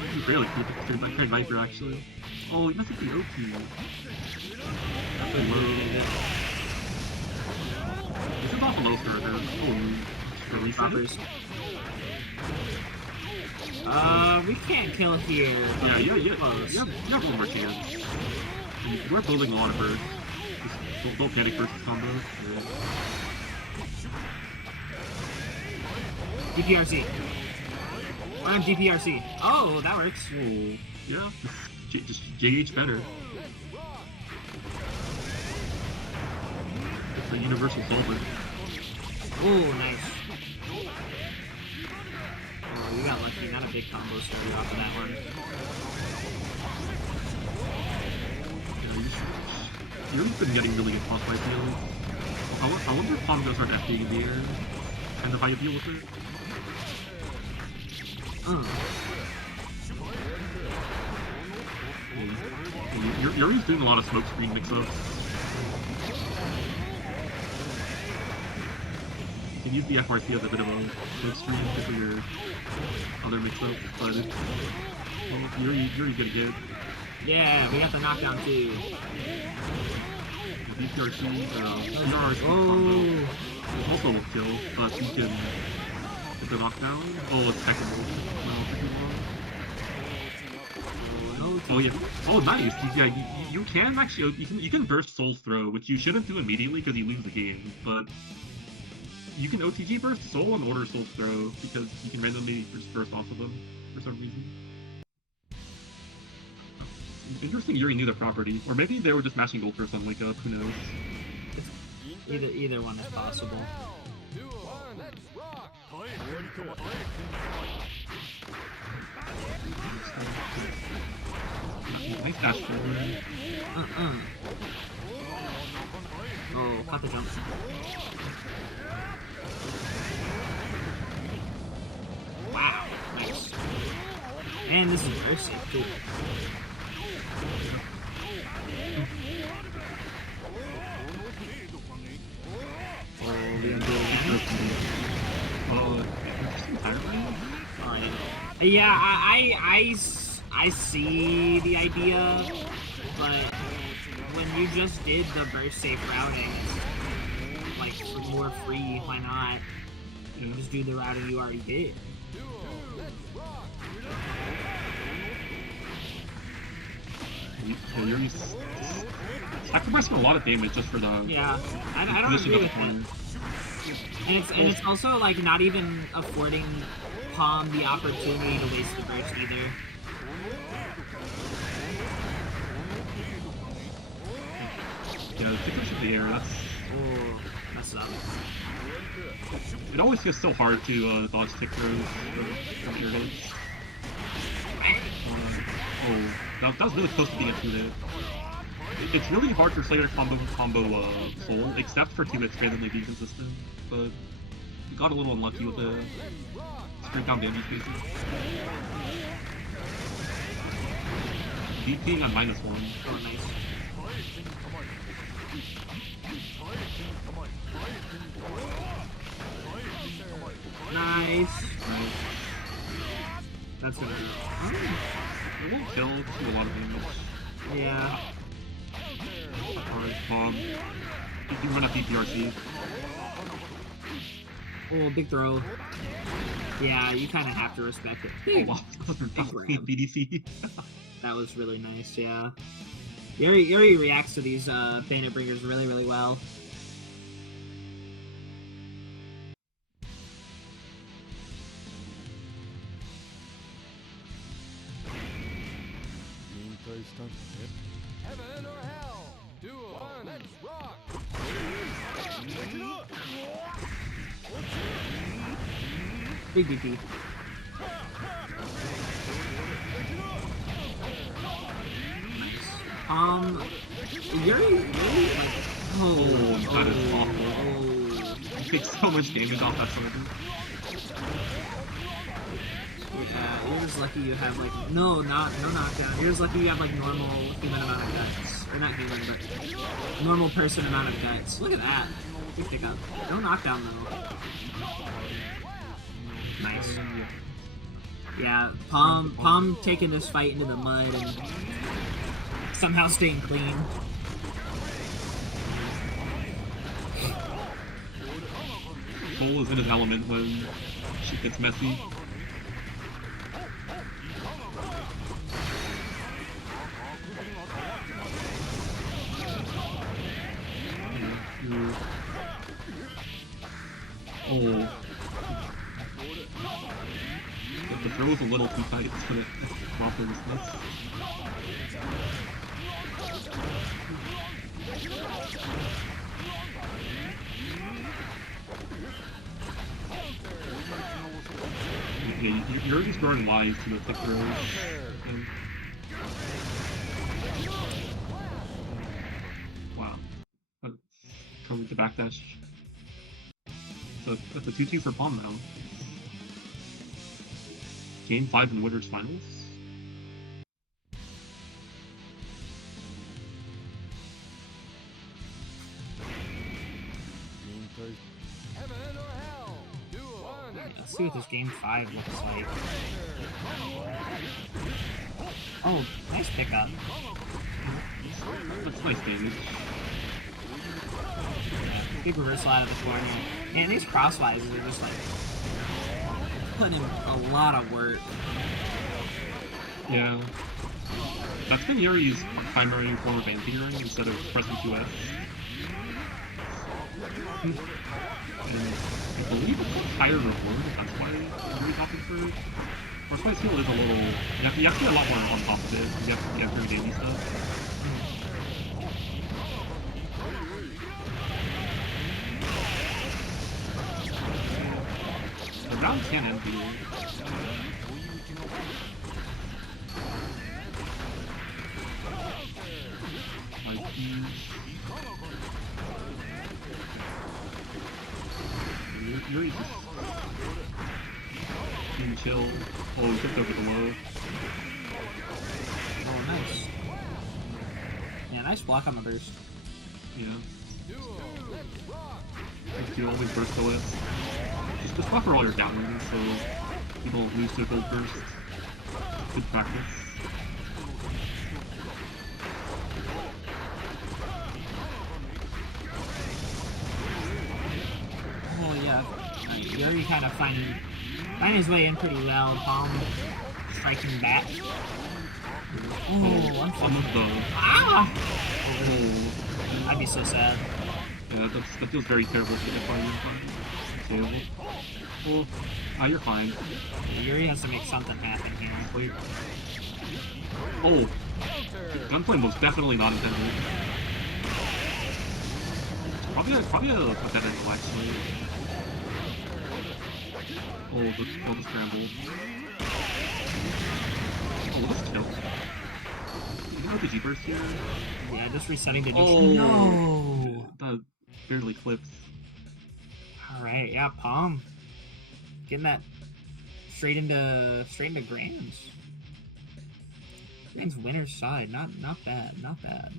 This is barely clear Viper actually. Oh, he messed up the OP. That's a low. This is off a low starter. Oh, release Poppers. We can't kill here. Yeah, you have one more chance. We're building a lot of bursts. Just don't panic versus combo. Yeah. DPRC. I'm DPRC. Oh, that works. Oh, yeah. Just JH better. It's a universal solver. Oh, nice. Oh, you got lucky. Not a big combo started off of that one. Yeah, you've been getting really good cross fight deals. I wonder if Palm goes hard FD in the air. And if I deal with it. Yurie's doing a lot of smoke screen mix-ups. can use the FRC as a bit of a slipstream for your other mix-up, but it's, well, Yurie's gonna get. Yeah, we got the knockdown too. The BPRC, PRRC Oh. combo also will kill, but he can get the knockdown. Oh, it's technical. Oh yeah. Oh nice. Yeah, you can actually you can burst Soul's Throw, which you shouldn't do immediately because you lose the game, but you can OTG burst Soul and order Soul's Throw because you can randomly just burst off of them for some reason. Interesting Yurrie knew the property. Or maybe they were just mashing gold first on Wake Up, who knows. Either one is possible. Nice dash forward. Oh, caught the jump. Wow, nice. And this is mercy too. Yeah, I see the idea, but when you just did the burst safe routing, it's like more free. Why not? You know, just do the routing you already did. Yeah, Yurie's sacrificing a lot of damage just for the I don't agree with that. And it's also like not even affording Pom the opportunity to waste the burst either. Yeah, the tickers in the air, that's... Oh, messed up. It always feels so hard to dodge tick throws from your hits. Oh, that was really close to being a 2-hit. It's really hard for Slayer to combo Soul, except for 2 hits randomly being consistent, but we got a little unlucky with the straight down damage cases. DPing on -1. Oh, nice. Nice. That's gonna be... It won't kill, just do a lot of damage. Yeah. Alright, Pom. You can run a BPRC. Oh, big throw. Yeah, you kind of have to respect it. Oh wow, that was BDC. That was really nice, yeah. Yurrie reacts to these Bandit Bringers really, really well. Heaven or hell? Duo. Let's rock. Big BP. Yurrie, like, that is awful. You take so much damage off that sword. Yeah, you're just lucky you have like no knockdown. You're just lucky you have like normal human amount of guts, or not human, but normal person amount of guts. Look at that, big pickup. No knockdown though. Nice. Yeah, Pom taking this fight into the mud and somehow staying clean. Soul is in his element when shit gets messy. Oh. The throw is a little too tight for the proper response. Yeah, you're just throwing wise to the tick throws. And... Wow. That's coming to backdash. So that's a 2-2 for Pom now. Game 5 in Winners Finals. Heaven or hell? Let's see what this game 5 looks like. Oh, nice pickup. That's nice damage. Yeah, big reversal out of the corner. And these crosswises are just like putting in a lot of work. Yeah. That's been Yurie's primary form of anti-airing instead of pressing 2S. And I believe it's a higher reward, that's why Yurie's opting for it. Force Fight Seal is a little... You have to be a lot more on top of it. You have to get through daily stuff. The round can end here. Yurie's just being chill. Oh, he took over the low. Oh, nice. Yeah, nice block on the burst. Yeah. You always burst the list. Just buffer all your down moves so you don't lose to gold burst. Good practice. Oh yeah, Yurrie kind of finding his way in pretty well. Palm striking back. Oh, unfortunate. Ah! Oh. I'd be so sad. Yeah, that feels very terrible to get by you. Terrible. Oh, you're fine. Yeah, Yurrie has to make something happen here. Wait. Oh, gunplay was definitely not intended. Probably a dead angle actually. Oh, the scramble. Oh, let's kill. You know the G-burst here? Yeah, just resetting the Oh, no! That barely clips. Alright, yeah, Palm. Getting that straight into Grands. Grands winner's side. Not bad, not bad.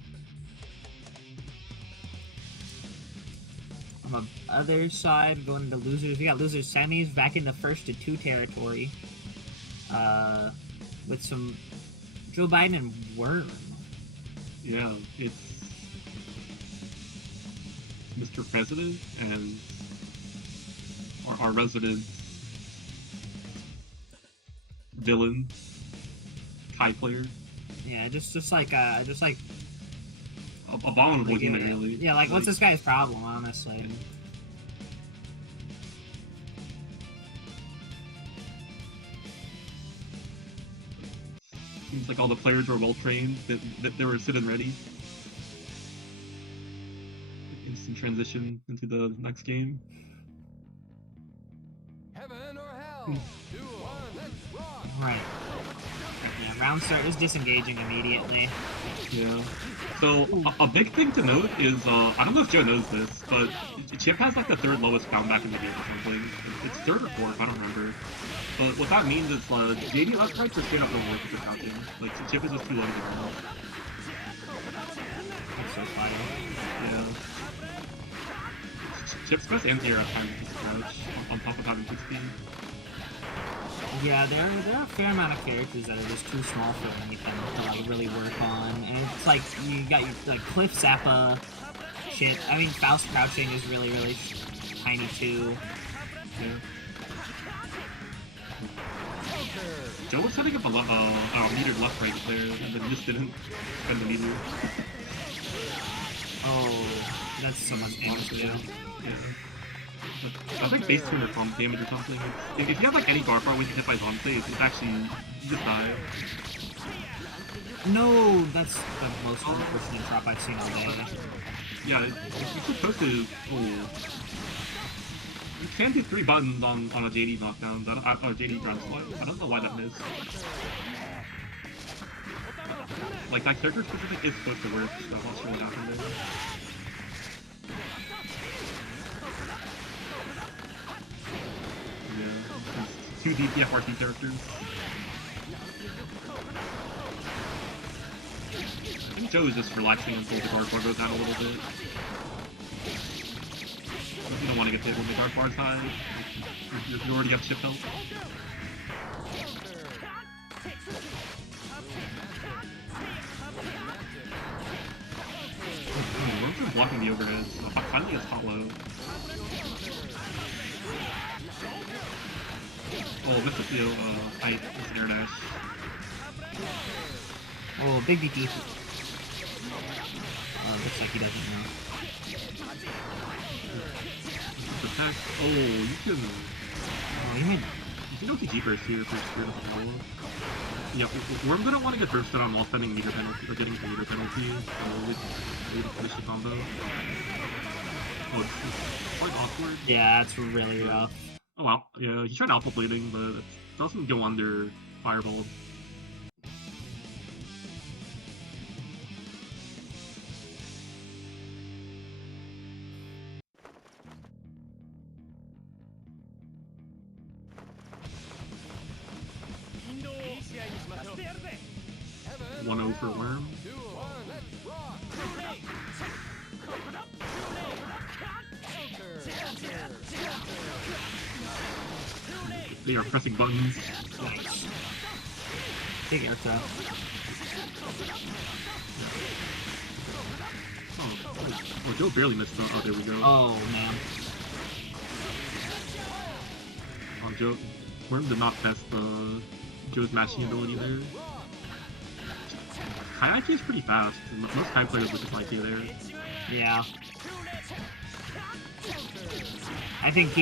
On the other side, going into losers, we got losers semis back in the 1st to 2 territory. With some Joe Biden and Worm. Yeah, it's Mr. President and our resident villain, Kai player. Yeah, just like abominable human, really. Yeah, like what's this guy's problem, honestly? Seems like all the players were well trained, that they were sit and ready. Instant transition into the next game. Heaven or hell? Do one, let's rock. Right. Yeah, round start is disengaging immediately. Yeah. So, a big thing to note is, I don't know if Joe knows this, but Chip has like the 3rd lowest bound back in the game or something. It's 3rd or 4th, I don't remember. But what that means is, JD left rights are straight up don't work if you're crouching. Like, Chip is just too low to get out. That's so fire. Yeah. Chip's best anti-air at times is crouch, on top of having 60. Yeah, there are a fair amount of characters that are just too small for anything to like really work on, and it's like you got your like Cliff Zappa shit. I mean, Faust crouching is really tiny too. Yeah. Joe was setting up a metered left right there, and then just didn't spend the meter. Oh, that's so much damage to do. Yeah. That's like base tuner comp damage or something. If you have like any guard bar when you hit by Zonte, it's actually, you just die. No, that's the most unfortunate drop I've seen all day. Yeah, you're supposed to... Oh. You can do 3 buttons on a JD knockdown, or JD ground slide. I don't know why that missed. Like, that character specific is supposed to work, so I'm not sure what happened there. Yeah, 2 DPFRT characters. I think Joe is just relaxing until the guard bar goes out a little bit. You don't want to get hit when the guard bar's high. You already have chip health. Worms are blocking the overheads. Finally gets hollow. Oh, missed the height with an air dash. Oh, big DP. Looks like he doesn't know. Attack. Oh, you can. Oh, you can go to G burst here for sure. Yeah, we're gonna want to get bursted on while spending meter penalty or getting the meter penalty. We finish the combo. Oh, it's quite awkward. Yeah, it's really rough. Oh wow, yeah, he tried alpha blading, but it doesn't go under fireball. One 0 for Worm. They are pressing buttons. Nice. Big air throw. Oh, Joe barely missed the. Oh, there we go. Oh, man. Oh, Joe. Worm did not test Joe's mashing ability there. High IQ is pretty fast. Most high players with high IQ there. Yeah. I think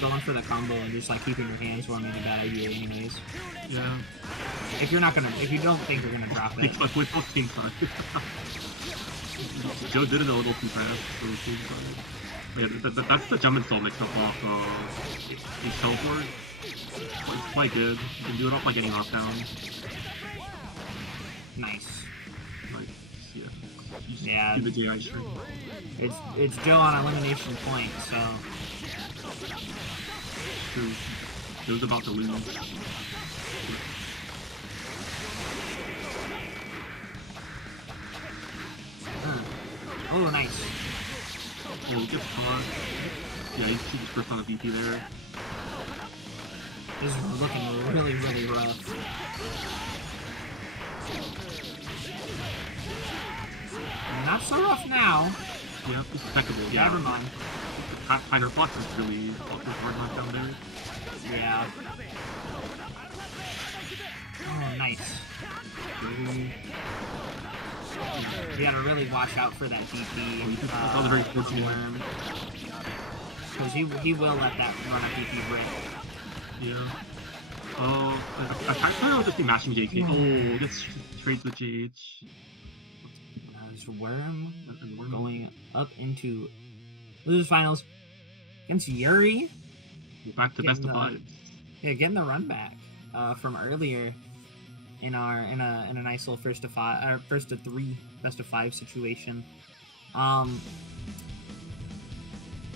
going for the combo and just like keeping your hands warm ain't a bad idea anyways. Yeah. If you don't think you're gonna drop it. Like with both team time. Joe did it a little too fast for the team time. Yeah, that's the jump and stall mix up off his teleport. It's quite good. You can do it off like any knockdown. Nice. Like, yeah. Yeah. Do the JI string. It's Joe on elimination point, so. True. Joe's about to lose. Oh, nice. Oh, he gets caught. Yeah, he's first on a VP there. This is looking really, really rough. Not so rough now. Yeah, it's impeccable. Yeah. Never mind. Hydro Flux is really hard knockdown there. Yeah. Oh, nice. You gotta really watch out for that DP. That was a very fortunate Worm. Because he will let that run up DP break. Yeah. Oh, I thought I was just be mashing JK. Oh, gets trades with JH. There's Worm going up into losers finals against Yurrie. Back to best of five. Yeah, getting the run back from earlier in a nice little first to three best of five situation.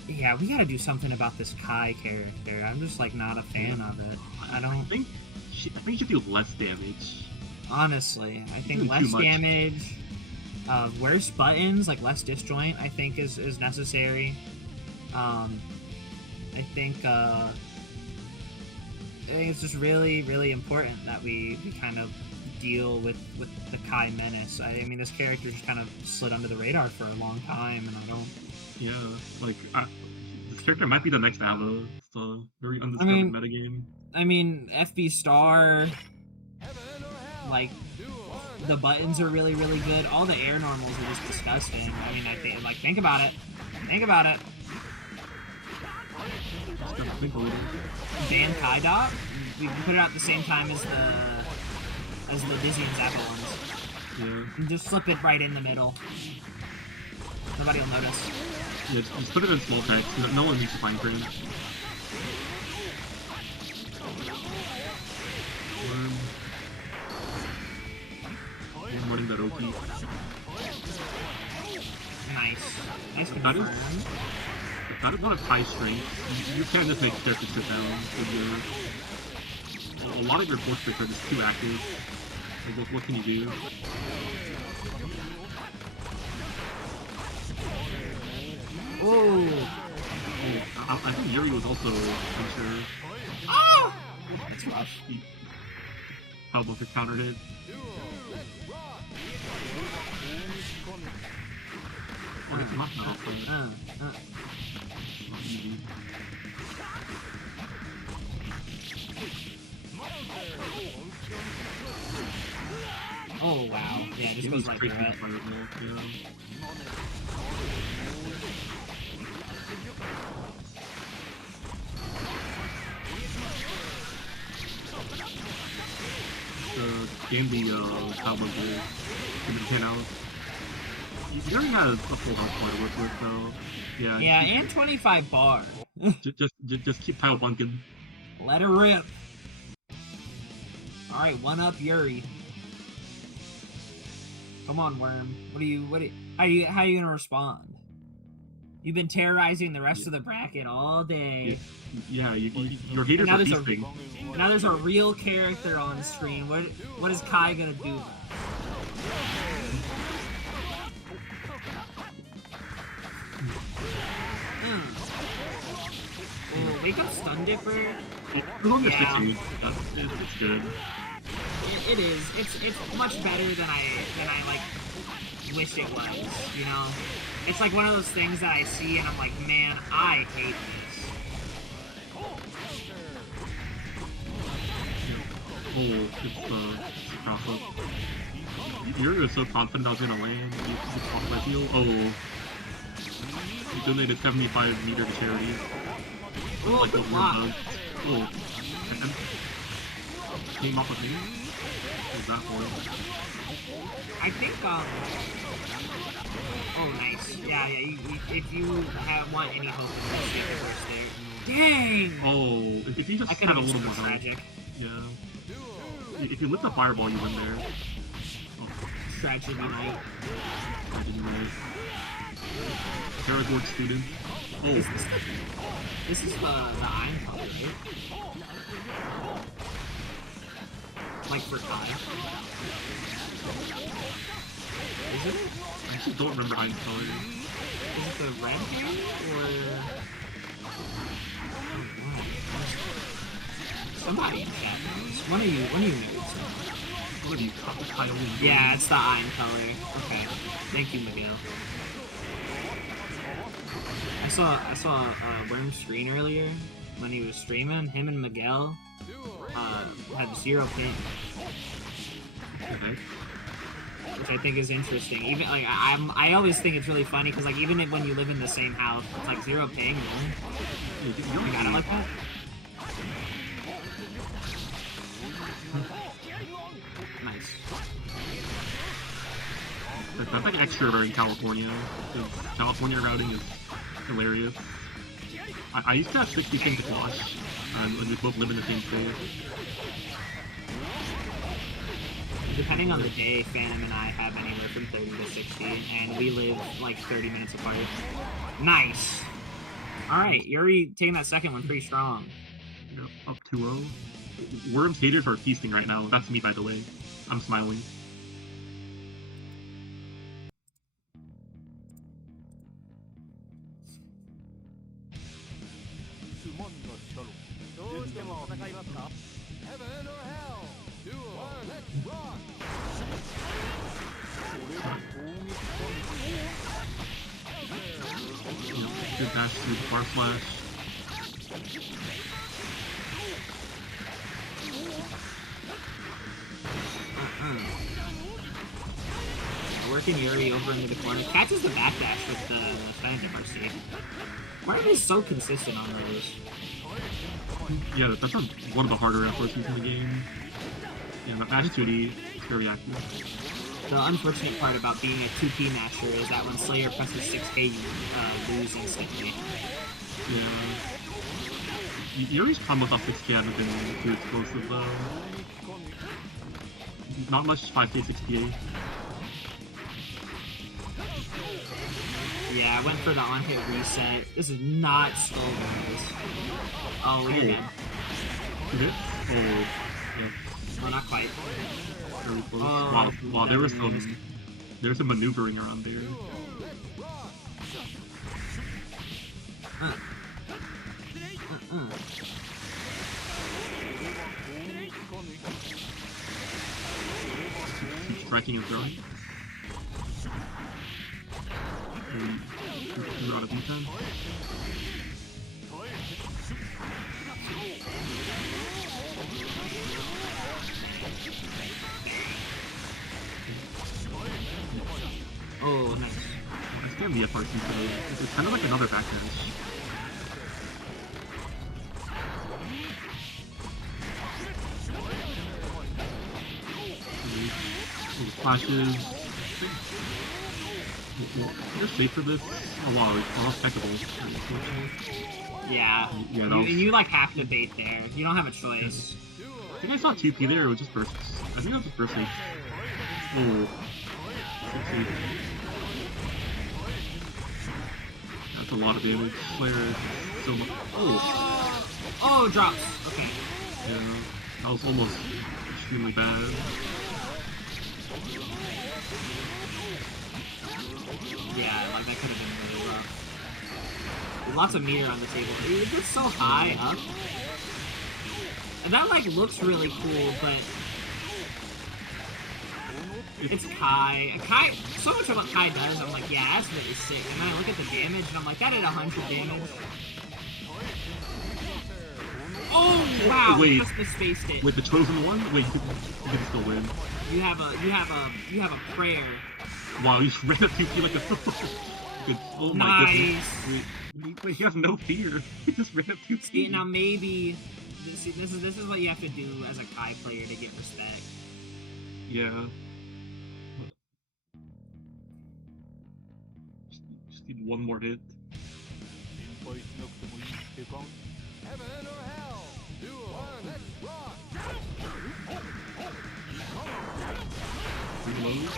Yeah, we gotta do something about this Kai character. I'm just like not a fan of it. I think she should do less damage. Honestly, I think less damage. Worse buttons, like less disjoint, I think is necessary. I think it's just really, really important that we kind of deal with the Kai menace. I mean, this character just kind of slid under the radar for a long time, and I don't. Yeah, like this character might be the next Ava. It's a very undiscovered metagame. I mean, FB Star, like the buttons are really, really good. All the air normals are just disgusting. I mean, think about it. Think about it. Ban Kai Dot. We can put it out at the same time as the Dizzy and Zappa ones. Yeah. And just flip it right in the middle. Nobody will notice. Yeah, just put it in small text. No one needs to fine print. I'm running that OP. Nice. Nice confirm. That is not a high strength. You can't just make characters sit down. A lot of your force tricks are just too active. Like, what can you do? I think Yurrie was also unsure. Oh! That's rough. How about the counter hit? Oh, it's not now. Easy. Oh wow. Yeah, it just goes right through it. Game the combo here. In the 10 out. He already has a full health bar to work with, so yeah. Yeah, and 25 bar. just keep tile bunking. Let her rip. All right, one up Yurrie. Come on, Worm. How are you gonna respond? You've been terrorizing the rest of the bracket all day. Yeah, your haters are feasting. Now there's a real character on screen. What is Kai gonna do? Oh, wake up Stun Dipper. Yeah. It's good. It is. It's much better than I like wish it was. You know, it's like one of those things that I see and I'm like, man, I hate this. Oh, it's a cross-up. You're so confident I was gonna land. You just off my heel. Oh. You donated 75 meter to charity. Oh, like good what block. Worm does. Oh. And came off of me? What was that for? I think, oh, nice. Yeah, if you want any hope of this, you can first there. Dang! Oh, if you just had a little more tragic. Yeah. If you lift a fireball, you win there. Oh. Tragedy night. Tragedy night. Paragord student. Oh. This is the iron color, right? Like for Kai. Is it? I actually don't remember iron color. Is it the red hand or? Somebody in chat knows. One of you knows. What are you, Kyle? Yeah, it's the iron color. Okay. Thank you, Miguel. I saw Worm's screen earlier when he was streaming. Him and Miguel had 0 ping. Okay. Which I think is interesting. Even like I always think it's really funny because like even when you live in the same house, it's like 0 ping. You got it like that. Nice. That's like extra rare in California. California routing is hilarious. I used to have 60 ping to Flash, and we both live in the same state. Depending on the day, Phantom and I have anywhere from 30 to 60, and we live like 30 minutes apart. Nice! Alright, Yurrie taking that second one pretty strong. Yep, up 2-0. Worm's haters are feasting right now. That's me, by the way. I'm smiling. Heaven or hell? Duel. Let's rock. Good dash through the bar flash. Working Yurrie over into the corner. Catches the backdash with the Phantom RC. Why are they so consistent on those? Yeah, that's one of the harder enforcements in the game. Yeah, that match 2D is very active. The unfortunate part about being a 2P master is that when Slayer presses 6K, you lose instantly. Yeah. Yuri's combos off 6K haven't been too explosive though. Not much 5K, 6K. Yeah, I went for the on-hit reset. This is not skull guys. Oh, you're dead. You hit? Oh, yeah. Oh, not quite. Very close. Oh, wow, there was some maneuvering around there. Keep striking and throwing. You're out of defense. Oh, nice. It's gonna be a part 2 today. It's kind of like another backdash. Flashes. You're safe for this. Oh wow, it's almost checkable. Yeah. You like have to bait there. You don't have a choice. I think I saw 2P there, it was just bursts. I think that was just burst safe. Oh. That's a lot of damage. Slayer is so much. Oh! Oh, drops. Okay. Yeah, that was almost extremely bad. Yeah, like that could have been really rough. Lots of meter on the table. It gets so high up. And that like looks really cool, but it's Kai. So much of what Kai does, I'm like, yeah, that's really sick. And then I look at the damage, and I'm like, that did 100 damage. Oh wow! Wait, just misspaced it. Wait, the chosen one? Wait, you can still win. You have a prayer. Wow, you just ran up 2P like a. Good. Oh my goodness. Wait, you have no fear. You just ran up 2P. See, now maybe this is what you have to do as a Kai player to get respect. Yeah. Just need one more hit. Heaven or hell? Duo. Let's rock. Reload.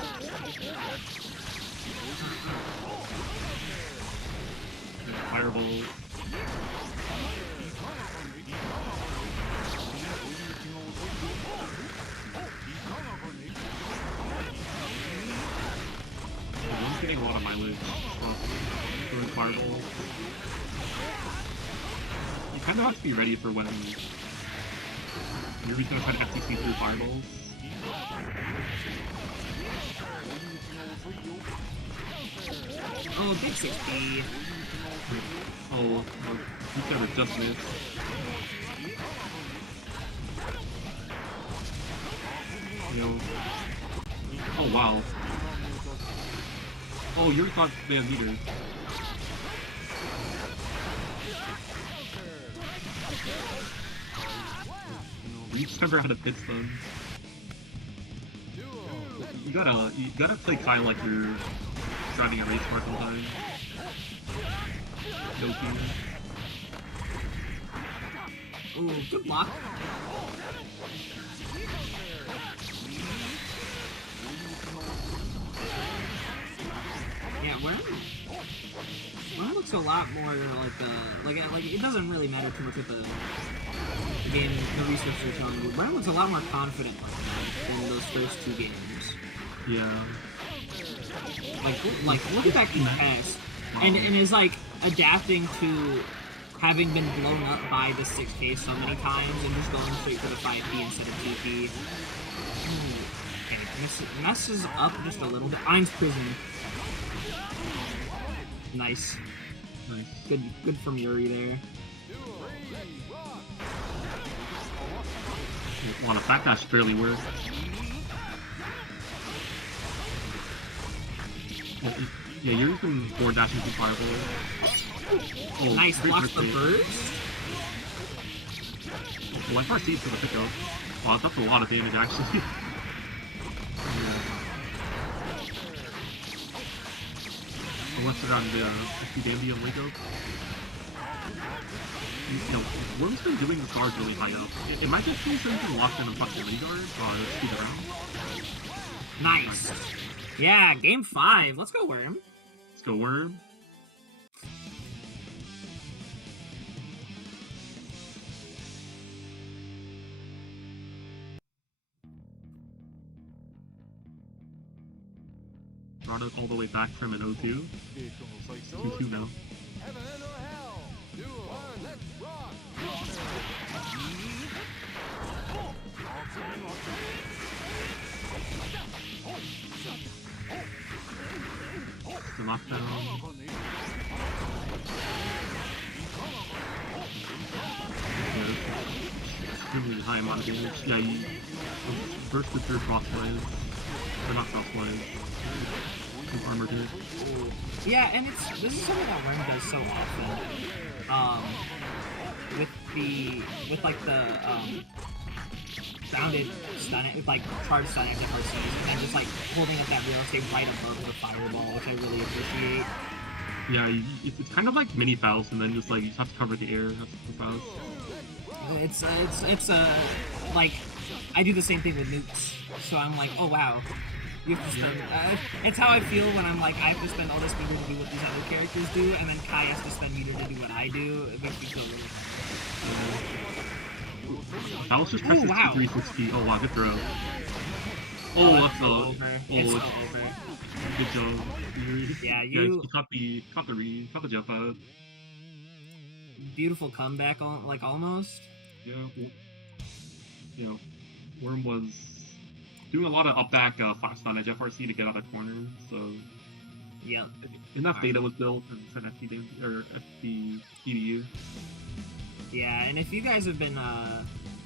Fireball. I'm getting a lot of mileage doing fireball. You kind of have to be ready for when you're gonna try to FTC through fireballs. Oh, big 60. Oh, you never just missed. You know. Oh wow. Oh, you already thought they had meters. You just never had a pit stun. You gotta play Kai like you're driving a race car sometimes. No fear. Ooh, good block. Yeah, where looks a lot more like it doesn't really matter too much with the game, the research you're telling me. Bren looks a lot more confident than those first two games. Yeah. Like look at that contest, and is like adapting to having been blown up by the 6K so many times and just going straight for the 5P instead of 2P. And it messes up just a little bit. Ein's prison. Nice. Nice. Good from Yurrie there. Well, the fact that barely worked. Yeah, you're even forward dashing through fireball. Oh, nice, blocks the burst. Well, FRC's for the pickup. Wow, that's a lot of damage actually. Unless they're on the Dandy and Waco. You know, Worm's been doing the guards really high up. It might just be so you can lock in and proximity guard, speed around. Nice. Yeah, game 5. Let's go, Worm. Let's go, Worm. Product all the way back from an 0-2. 2-2 now. Heaven or hell? Duo. Let's rock. knockdown. Really high amount of damage. Yeah, you burst it through crosswise. Or not crosswise. Armor hit. Yeah, and this is something that Worm does so often. With like the grounded stun, like charge stun FRCs, and then just like holding up that real estate right above the fireball, which I really appreciate. Yeah, it's kind of like mini Faust, and then just like you just have to cover the air. That's Faust. It's like I do the same thing with nukes, so I'm like, oh wow, you have to spend. It's how I feel when I'm like, I have to spend all this meter to do what these other characters do, and then Kai has to spend meter to do what I do. It makes me feel really. That was just pressing 360. Oh wow, good throw. Oh, that's over. It's over. Good job. Yeah, you caught the jump out. Beautiful comeback, like almost. Yeah, well, you know, Worm was doing a lot of up back flash stun edge FRC to get out of corner. So yep. Enough data was built and sent FD EDU. Yeah, and if you guys have been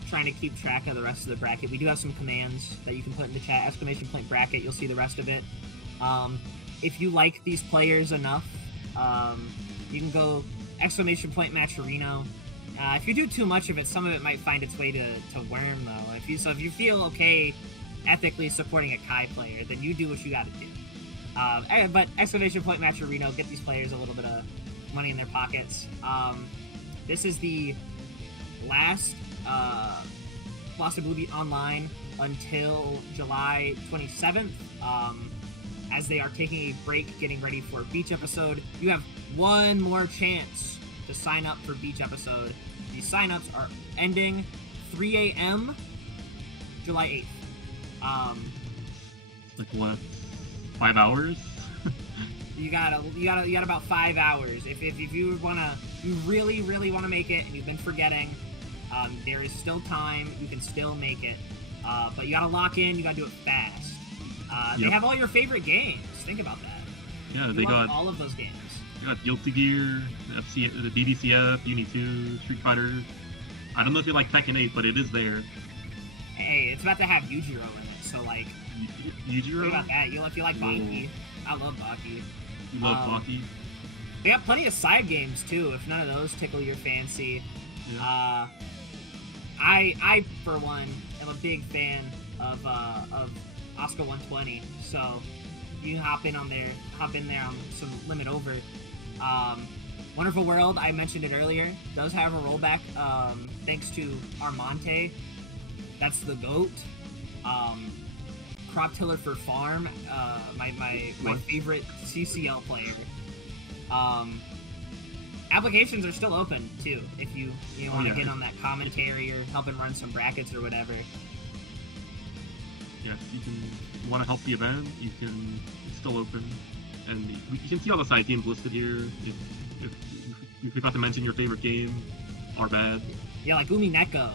trying to keep track of the rest of the bracket, we do have some commands that you can put in the chat. ! Bracket, you'll see the rest of it. If you like these players enough, you can go ! Matcherino. If you do too much of it, some of it might find its way to Worm, though. If you feel okay ethically supporting a Kai player, then you do what you gotta do. But ! Matcherino, get these players a little bit of money in their pockets. This is the last BBB Online until July 27th. As they are taking a break, getting ready for a beach episode. You have one more chance to sign up for beach episode. These signups are ending 3 a.m. July 8th. Like what? 5 hours? You got about 5 hours. If you really wanna make it, and you've been forgetting, there is still time. You can still make it, but you gotta lock in. You gotta do it fast. They have all your favorite games. Think about that. Yeah, they got all of those games. They got Guilty Gear, the DDCF, Uni 2, Street Fighter. I don't know if you like Tekken 8, but it is there. Hey, it's about to have Yujiro in it, so like. Yujiro? Think about that. If you like Baki. I love Baki. You love Baki? They got plenty of side games too. If none of those tickle your fancy. Yeah. I for one am a big fan of Oscar 120, so you can hop in there on some limit over. Wonderful World, I mentioned it earlier, does have a rollback thanks to Armonte. That's the GOAT. Crop Tiller for Farm, my favorite CCL player. Applications are still open too if you want to get on that commentary or helping run some brackets or whatever. Yes, you want to help the event, it's still open. And you can see all the side games listed here. If you forgot to mention your favorite game, our bad. Yeah, like Umineko.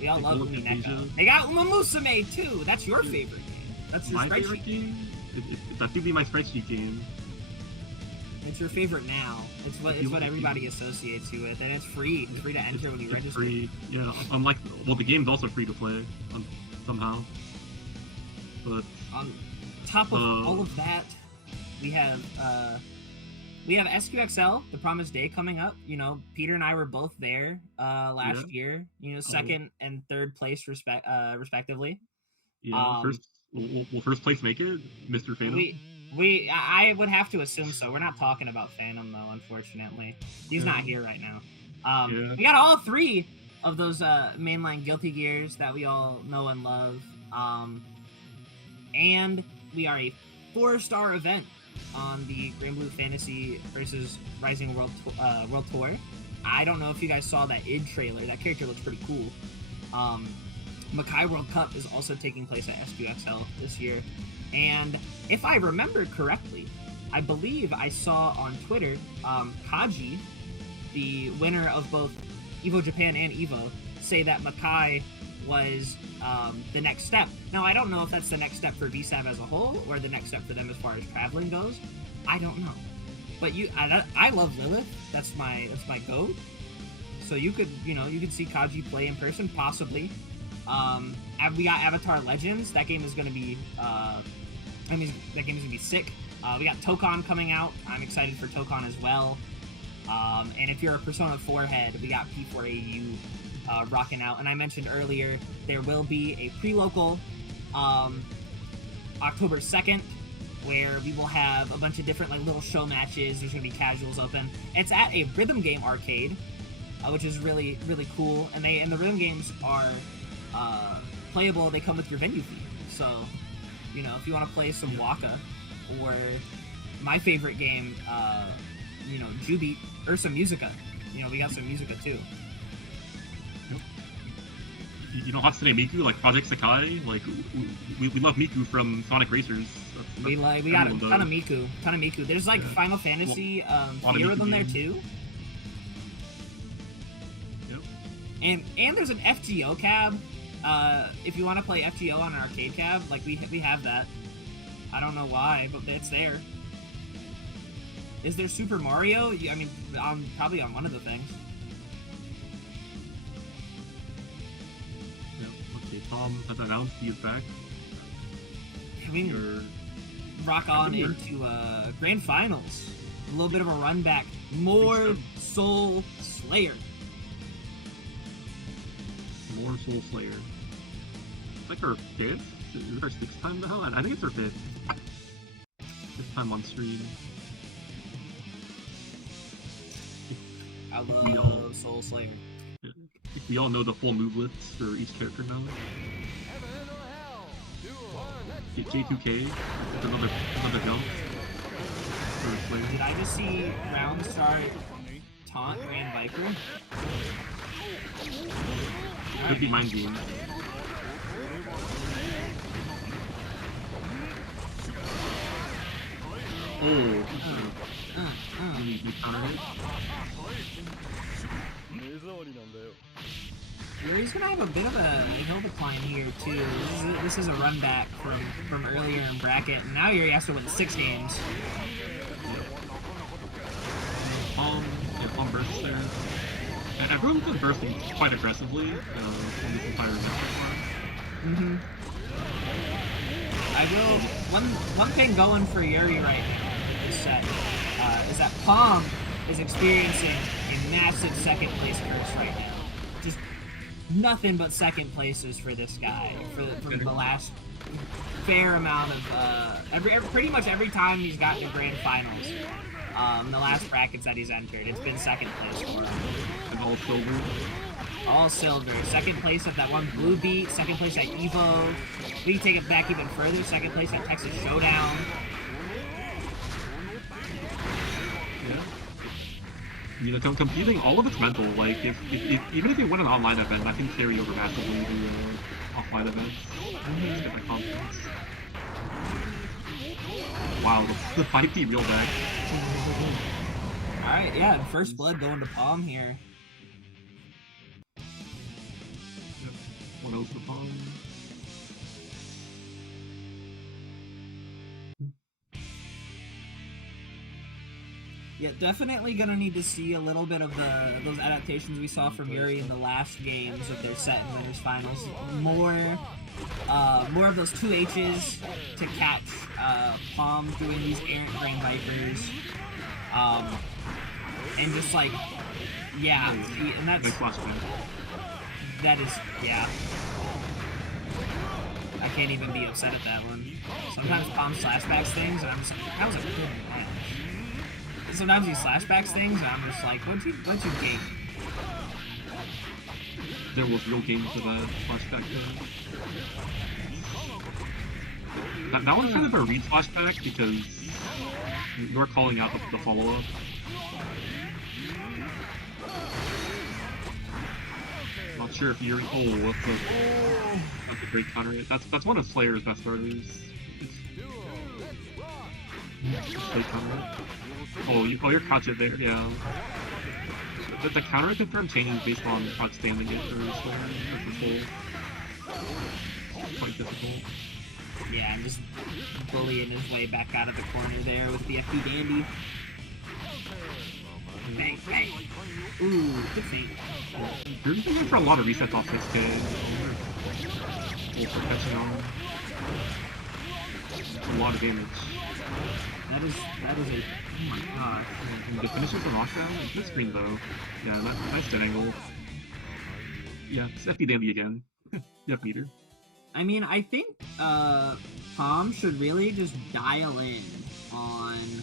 We all love Umineko. They got Uma Musume too! That's your favorite game. That's your favorite game? That could be my spreadsheet game. It's your favorite now. It's what everybody associates you with, and it's free. It's free to enter when you register. Free, yeah. Unlike, the game's also free to play, somehow. But on top of all of that, we have SQXL, The Promised Day, coming up. Peter and I were both there last year. Second and third place respectively. Yeah. Will first place make it, Mr. Phantom? I would have to assume so. We're not talking about Phantom though, unfortunately. He's not here right now. We got all three of those mainline Guilty Gears that we all know and love. And we are a 4-star event on the Granblue Fantasy versus Rising World Tour. I don't know if you guys saw that id trailer. That character looks pretty cool. Makai World Cup is also taking place at SQXL this year. And if I remember correctly, I believe I saw on Twitter, Kaji, the winner of both EVO Japan and EVO, say that Makai was the next step. Now, I don't know if that's the next step for VSAV as a whole, or the next step for them as far as traveling goes. I don't know. But I love Lilith. That's my goat. So you could see Kaji play in person, possibly. We got Avatar Legends. That game is gonna be that game is gonna be sick. We got Tokon coming out. I'm excited for Tokon as well. And if you're a Persona 4 head, we got P4AU rocking out. And I mentioned earlier there will be a pre-local October 2nd, where we will have a bunch of different like little show matches. There's gonna be casuals open. It's at a rhythm game arcade, which is really cool. And the rhythm games are playable. They come with your venue fee. So if you want to play some Waka or my favorite game, Jubeat or some Musica. We got some Musica too. Hatsune Miku, like Project Sakai, like we love Miku from Sonic Racers. We got a ton of Miku. There's like Final Fantasy few of them there too. Yep. And there's an FGO cab. If you want to play FGO on an arcade cab, like we have that. I don't know why, but it's there. Is there Super Mario? I mean, probably on one of the things. Tom has announced he is back. We rock on into Grand Finals. A little bit of a run back. More Soul Slayer. More Soul Slayer. It's like our 5th? Is it our 6th time now? I think it's our 5th. 5th time on stream. I love Soul Slayer. Yeah. We all know the full move lists for each character now. J2K with another jump. Did I just see Round start taunt Grand Viper? Could be mind game. Oh. You countered it? Yurie's gonna have a bit of a hill decline here too. This is a run back from earlier in bracket, and now Yurrie has to win 6 games. Palm bursts there. And everyone's been bursting quite aggressively on this entire match. I will. One thing going for Yurrie right now this set is that Palm is experiencing a massive second place curse right now. Just nothing but second places for this guy for the last fair amount of pretty much every time he's gotten to grand finals. The last brackets that he's entered, it's been second place for him. And all silver. All silver. Second place at that one Blue Beat. Second place at Evo. We can take it back even further. Second place at Texas Showdown. Yeah. Competing, all of it's mental. Like, even if you win an online event, that can carry over massively to offline events. Just get that confidence. Wow, the 5D real back. Alright, yeah, first blood going to Palm here. Yep. 1-0 for Palm. Yeah, definitely gonna need to see a little bit of those adaptations we saw from Yurrie in the last games of their set and winners finals. More of those 2Hs to catch Palm doing these errant Grand Vipers. And just like, yeah, and that's, that is, yeah. I can't even be upset at that one. Sometimes Palm slashbacks things, and I'm just like, that was a good match. Sometimes he slashbacks things, and I'm just like, what'd you gain? There was real games of that flashback there. That one's kind of a read flashback because you're calling out the follow-up. Not sure if you're. Oh, that's a great counter hit. That's one of Slayer's best starters. Great counter hit. Oh, you're crouched there, yeah. The counter confirm changes based on crouch standing it for Slayer or for Soul. Quite difficult. Yeah, and just bullying his way back out of the corner there with the FD Dandy. Bang, bang. Ooh, good feet. You're looking for a lot of resets off this kid. For catching on. A lot of damage. That is a, oh my gosh. And the finishes the knockdown? Good screen though. Yeah, nice dead angle. Yeah, it's FD Dandy again. Yep, meter. I mean, I think, Pom should really just dial in on,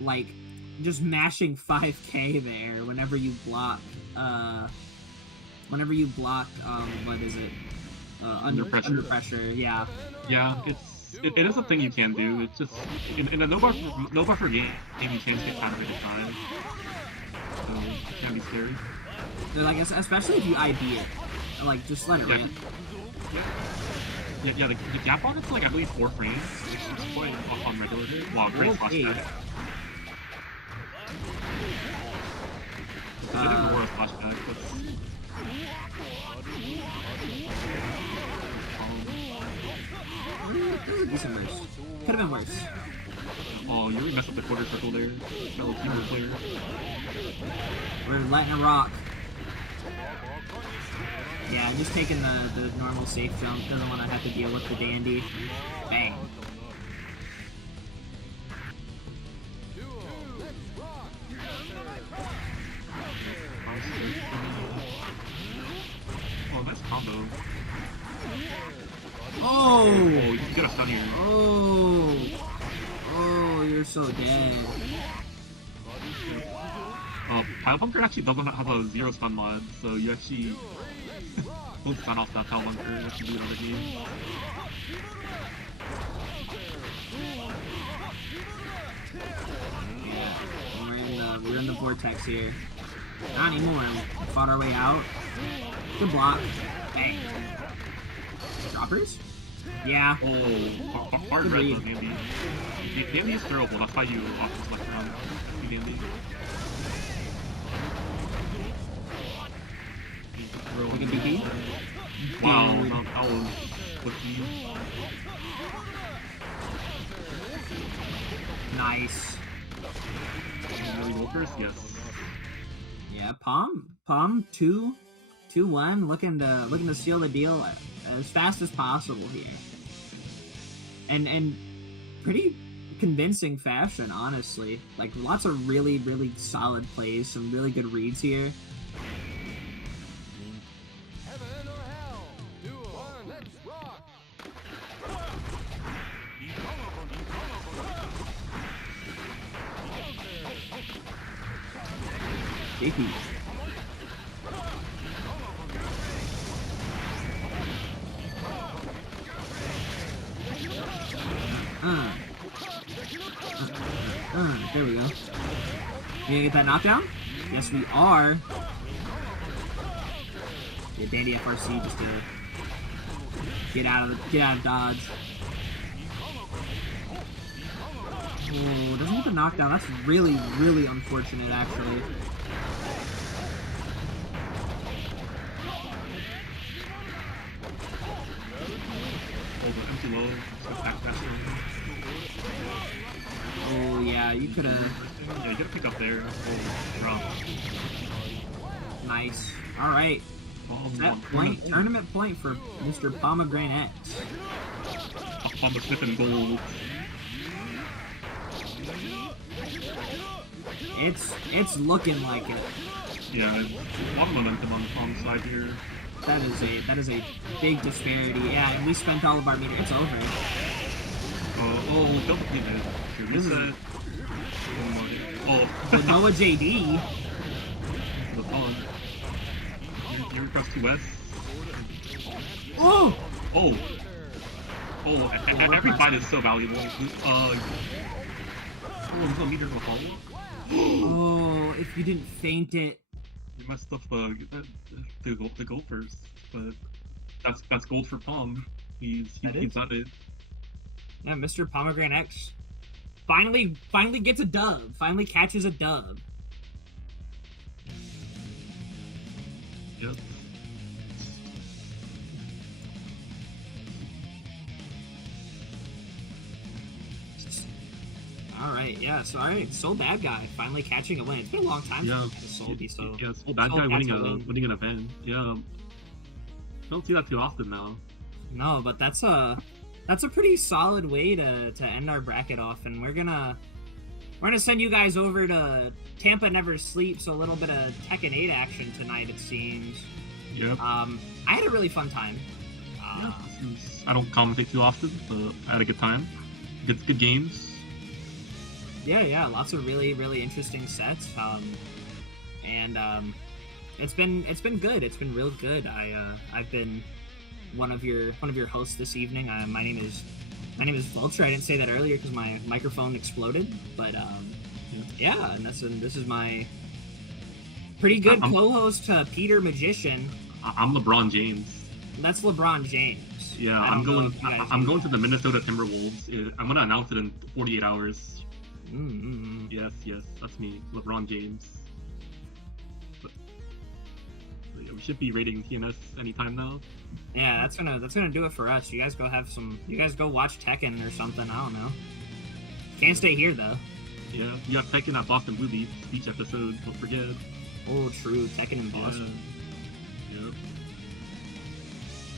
like, just mashing 5k there whenever you block, what is it? Under pressure, yeah. Yeah, it is a thing you can do. It's just, in a no buffer game, you can't get out of it at times. So, it can be scary. Like, especially if you IB it. Like, just let it rip. Yeah, the gap on it's like, I believe 4 frames, which is quite on regular hit. Wow, great slash back. I didn't know where a flashback, but... That was a decent verse. Could have been worse. Oh, you really messed up the quarter circle there, fellow keyboard player. We're letting it rock. Yeah, I'm just taking the normal safe jump. Doesn't want to have to deal with the Dandy. Bang. Oh, nice combo. Oh! You got a stun here. Oh, you're so dead. Pile Bunker actually doesn't have a 0 stun mod, so you actually don't stun off that Pile Bunker if you do another game. Yeah, we're in the vortex here. Not anymore. We fought our way out. Good block. Bang. Droppers? Yeah. Oh, hard red on Dandy. Dandy is terrible, that's why you often select around Dandy. Look at BB. Wow, that was flicky. Nice. Really Wolfers? Yes. Yeah, Pom 2-1, looking to seal the deal as fast as possible here. And pretty convincing fashion, honestly. Like, lots of really, really solid plays, some really good reads here. Heaven or hell? Duo. Let's rock. JP. There we go. You gonna get that knockdown? Yes, we are. Yeah, Dandy FRC just to get out of dodge. Oh, doesn't get the knockdown. That's really, really unfortunate, actually. Oh, the empty low. Let's back faster. Oh, yeah, you could have. Yeah, you gotta pick up there. Oh, drop. Nice. Alright. Set point, tournament point for MrPomegranX. Bomba Smith and gold. It's looking like it. Yeah, a lot of momentum on the Pom side here. That is a big disparity. Yeah, and we spent all of our meter. It's over. Oh, double hit it. This is Reset. Oh, the Noah JD. the Pom. You're across 2S. Oh! Oh! Every fight is so valuable. Oh, there's no meter to follow. Oh, if you didn't feint it. You messed up the gold first, but that's gold for Pom. He's done it. Yeah, MrPomegranX finally gets a dub. Finally catches a dub. Yep. Yeah, sorry. Soul Bad Guy finally catching a win. It's been a long time Yeah, since Soul be so. yeah, Soul Bad Soul Guy catch winning a win. winning an event. Yeah, don't see that too often now. No, but that's a pretty solid way to end our bracket off, and we're gonna send you guys over to Tampa Never Sleeps. So a little bit of Tekken 8 action tonight, it seems. Yep. I had a really fun time. Yeah, I don't commentate too often, but I had a good time. Good games. Yeah, lots of really, really interesting sets. And it's been good. It's been real good. I've been one of your hosts this evening. My name is Vulture. I didn't say that earlier because my microphone exploded. But yeah, and this is my pretty good co-host, Peter Magician. I'm LeBron James. That's LeBron James. Yeah, I'm going to the Minnesota Timberwolves. I'm gonna announce it in 48 hours. Yes, that's me, LeBron James. But we should be rating TNS anytime now. Yeah, that's gonna do it for us. You guys go watch Tekken or something. I don't know. Can't stay here though. Yeah, you have Tekken at Boston Blue Beats each episode. Don't forget. Oh, true. Tekken in Boston. Yeah.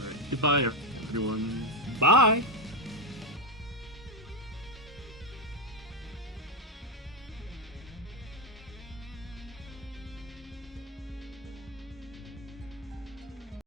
All right. Goodbye, everyone. Bye.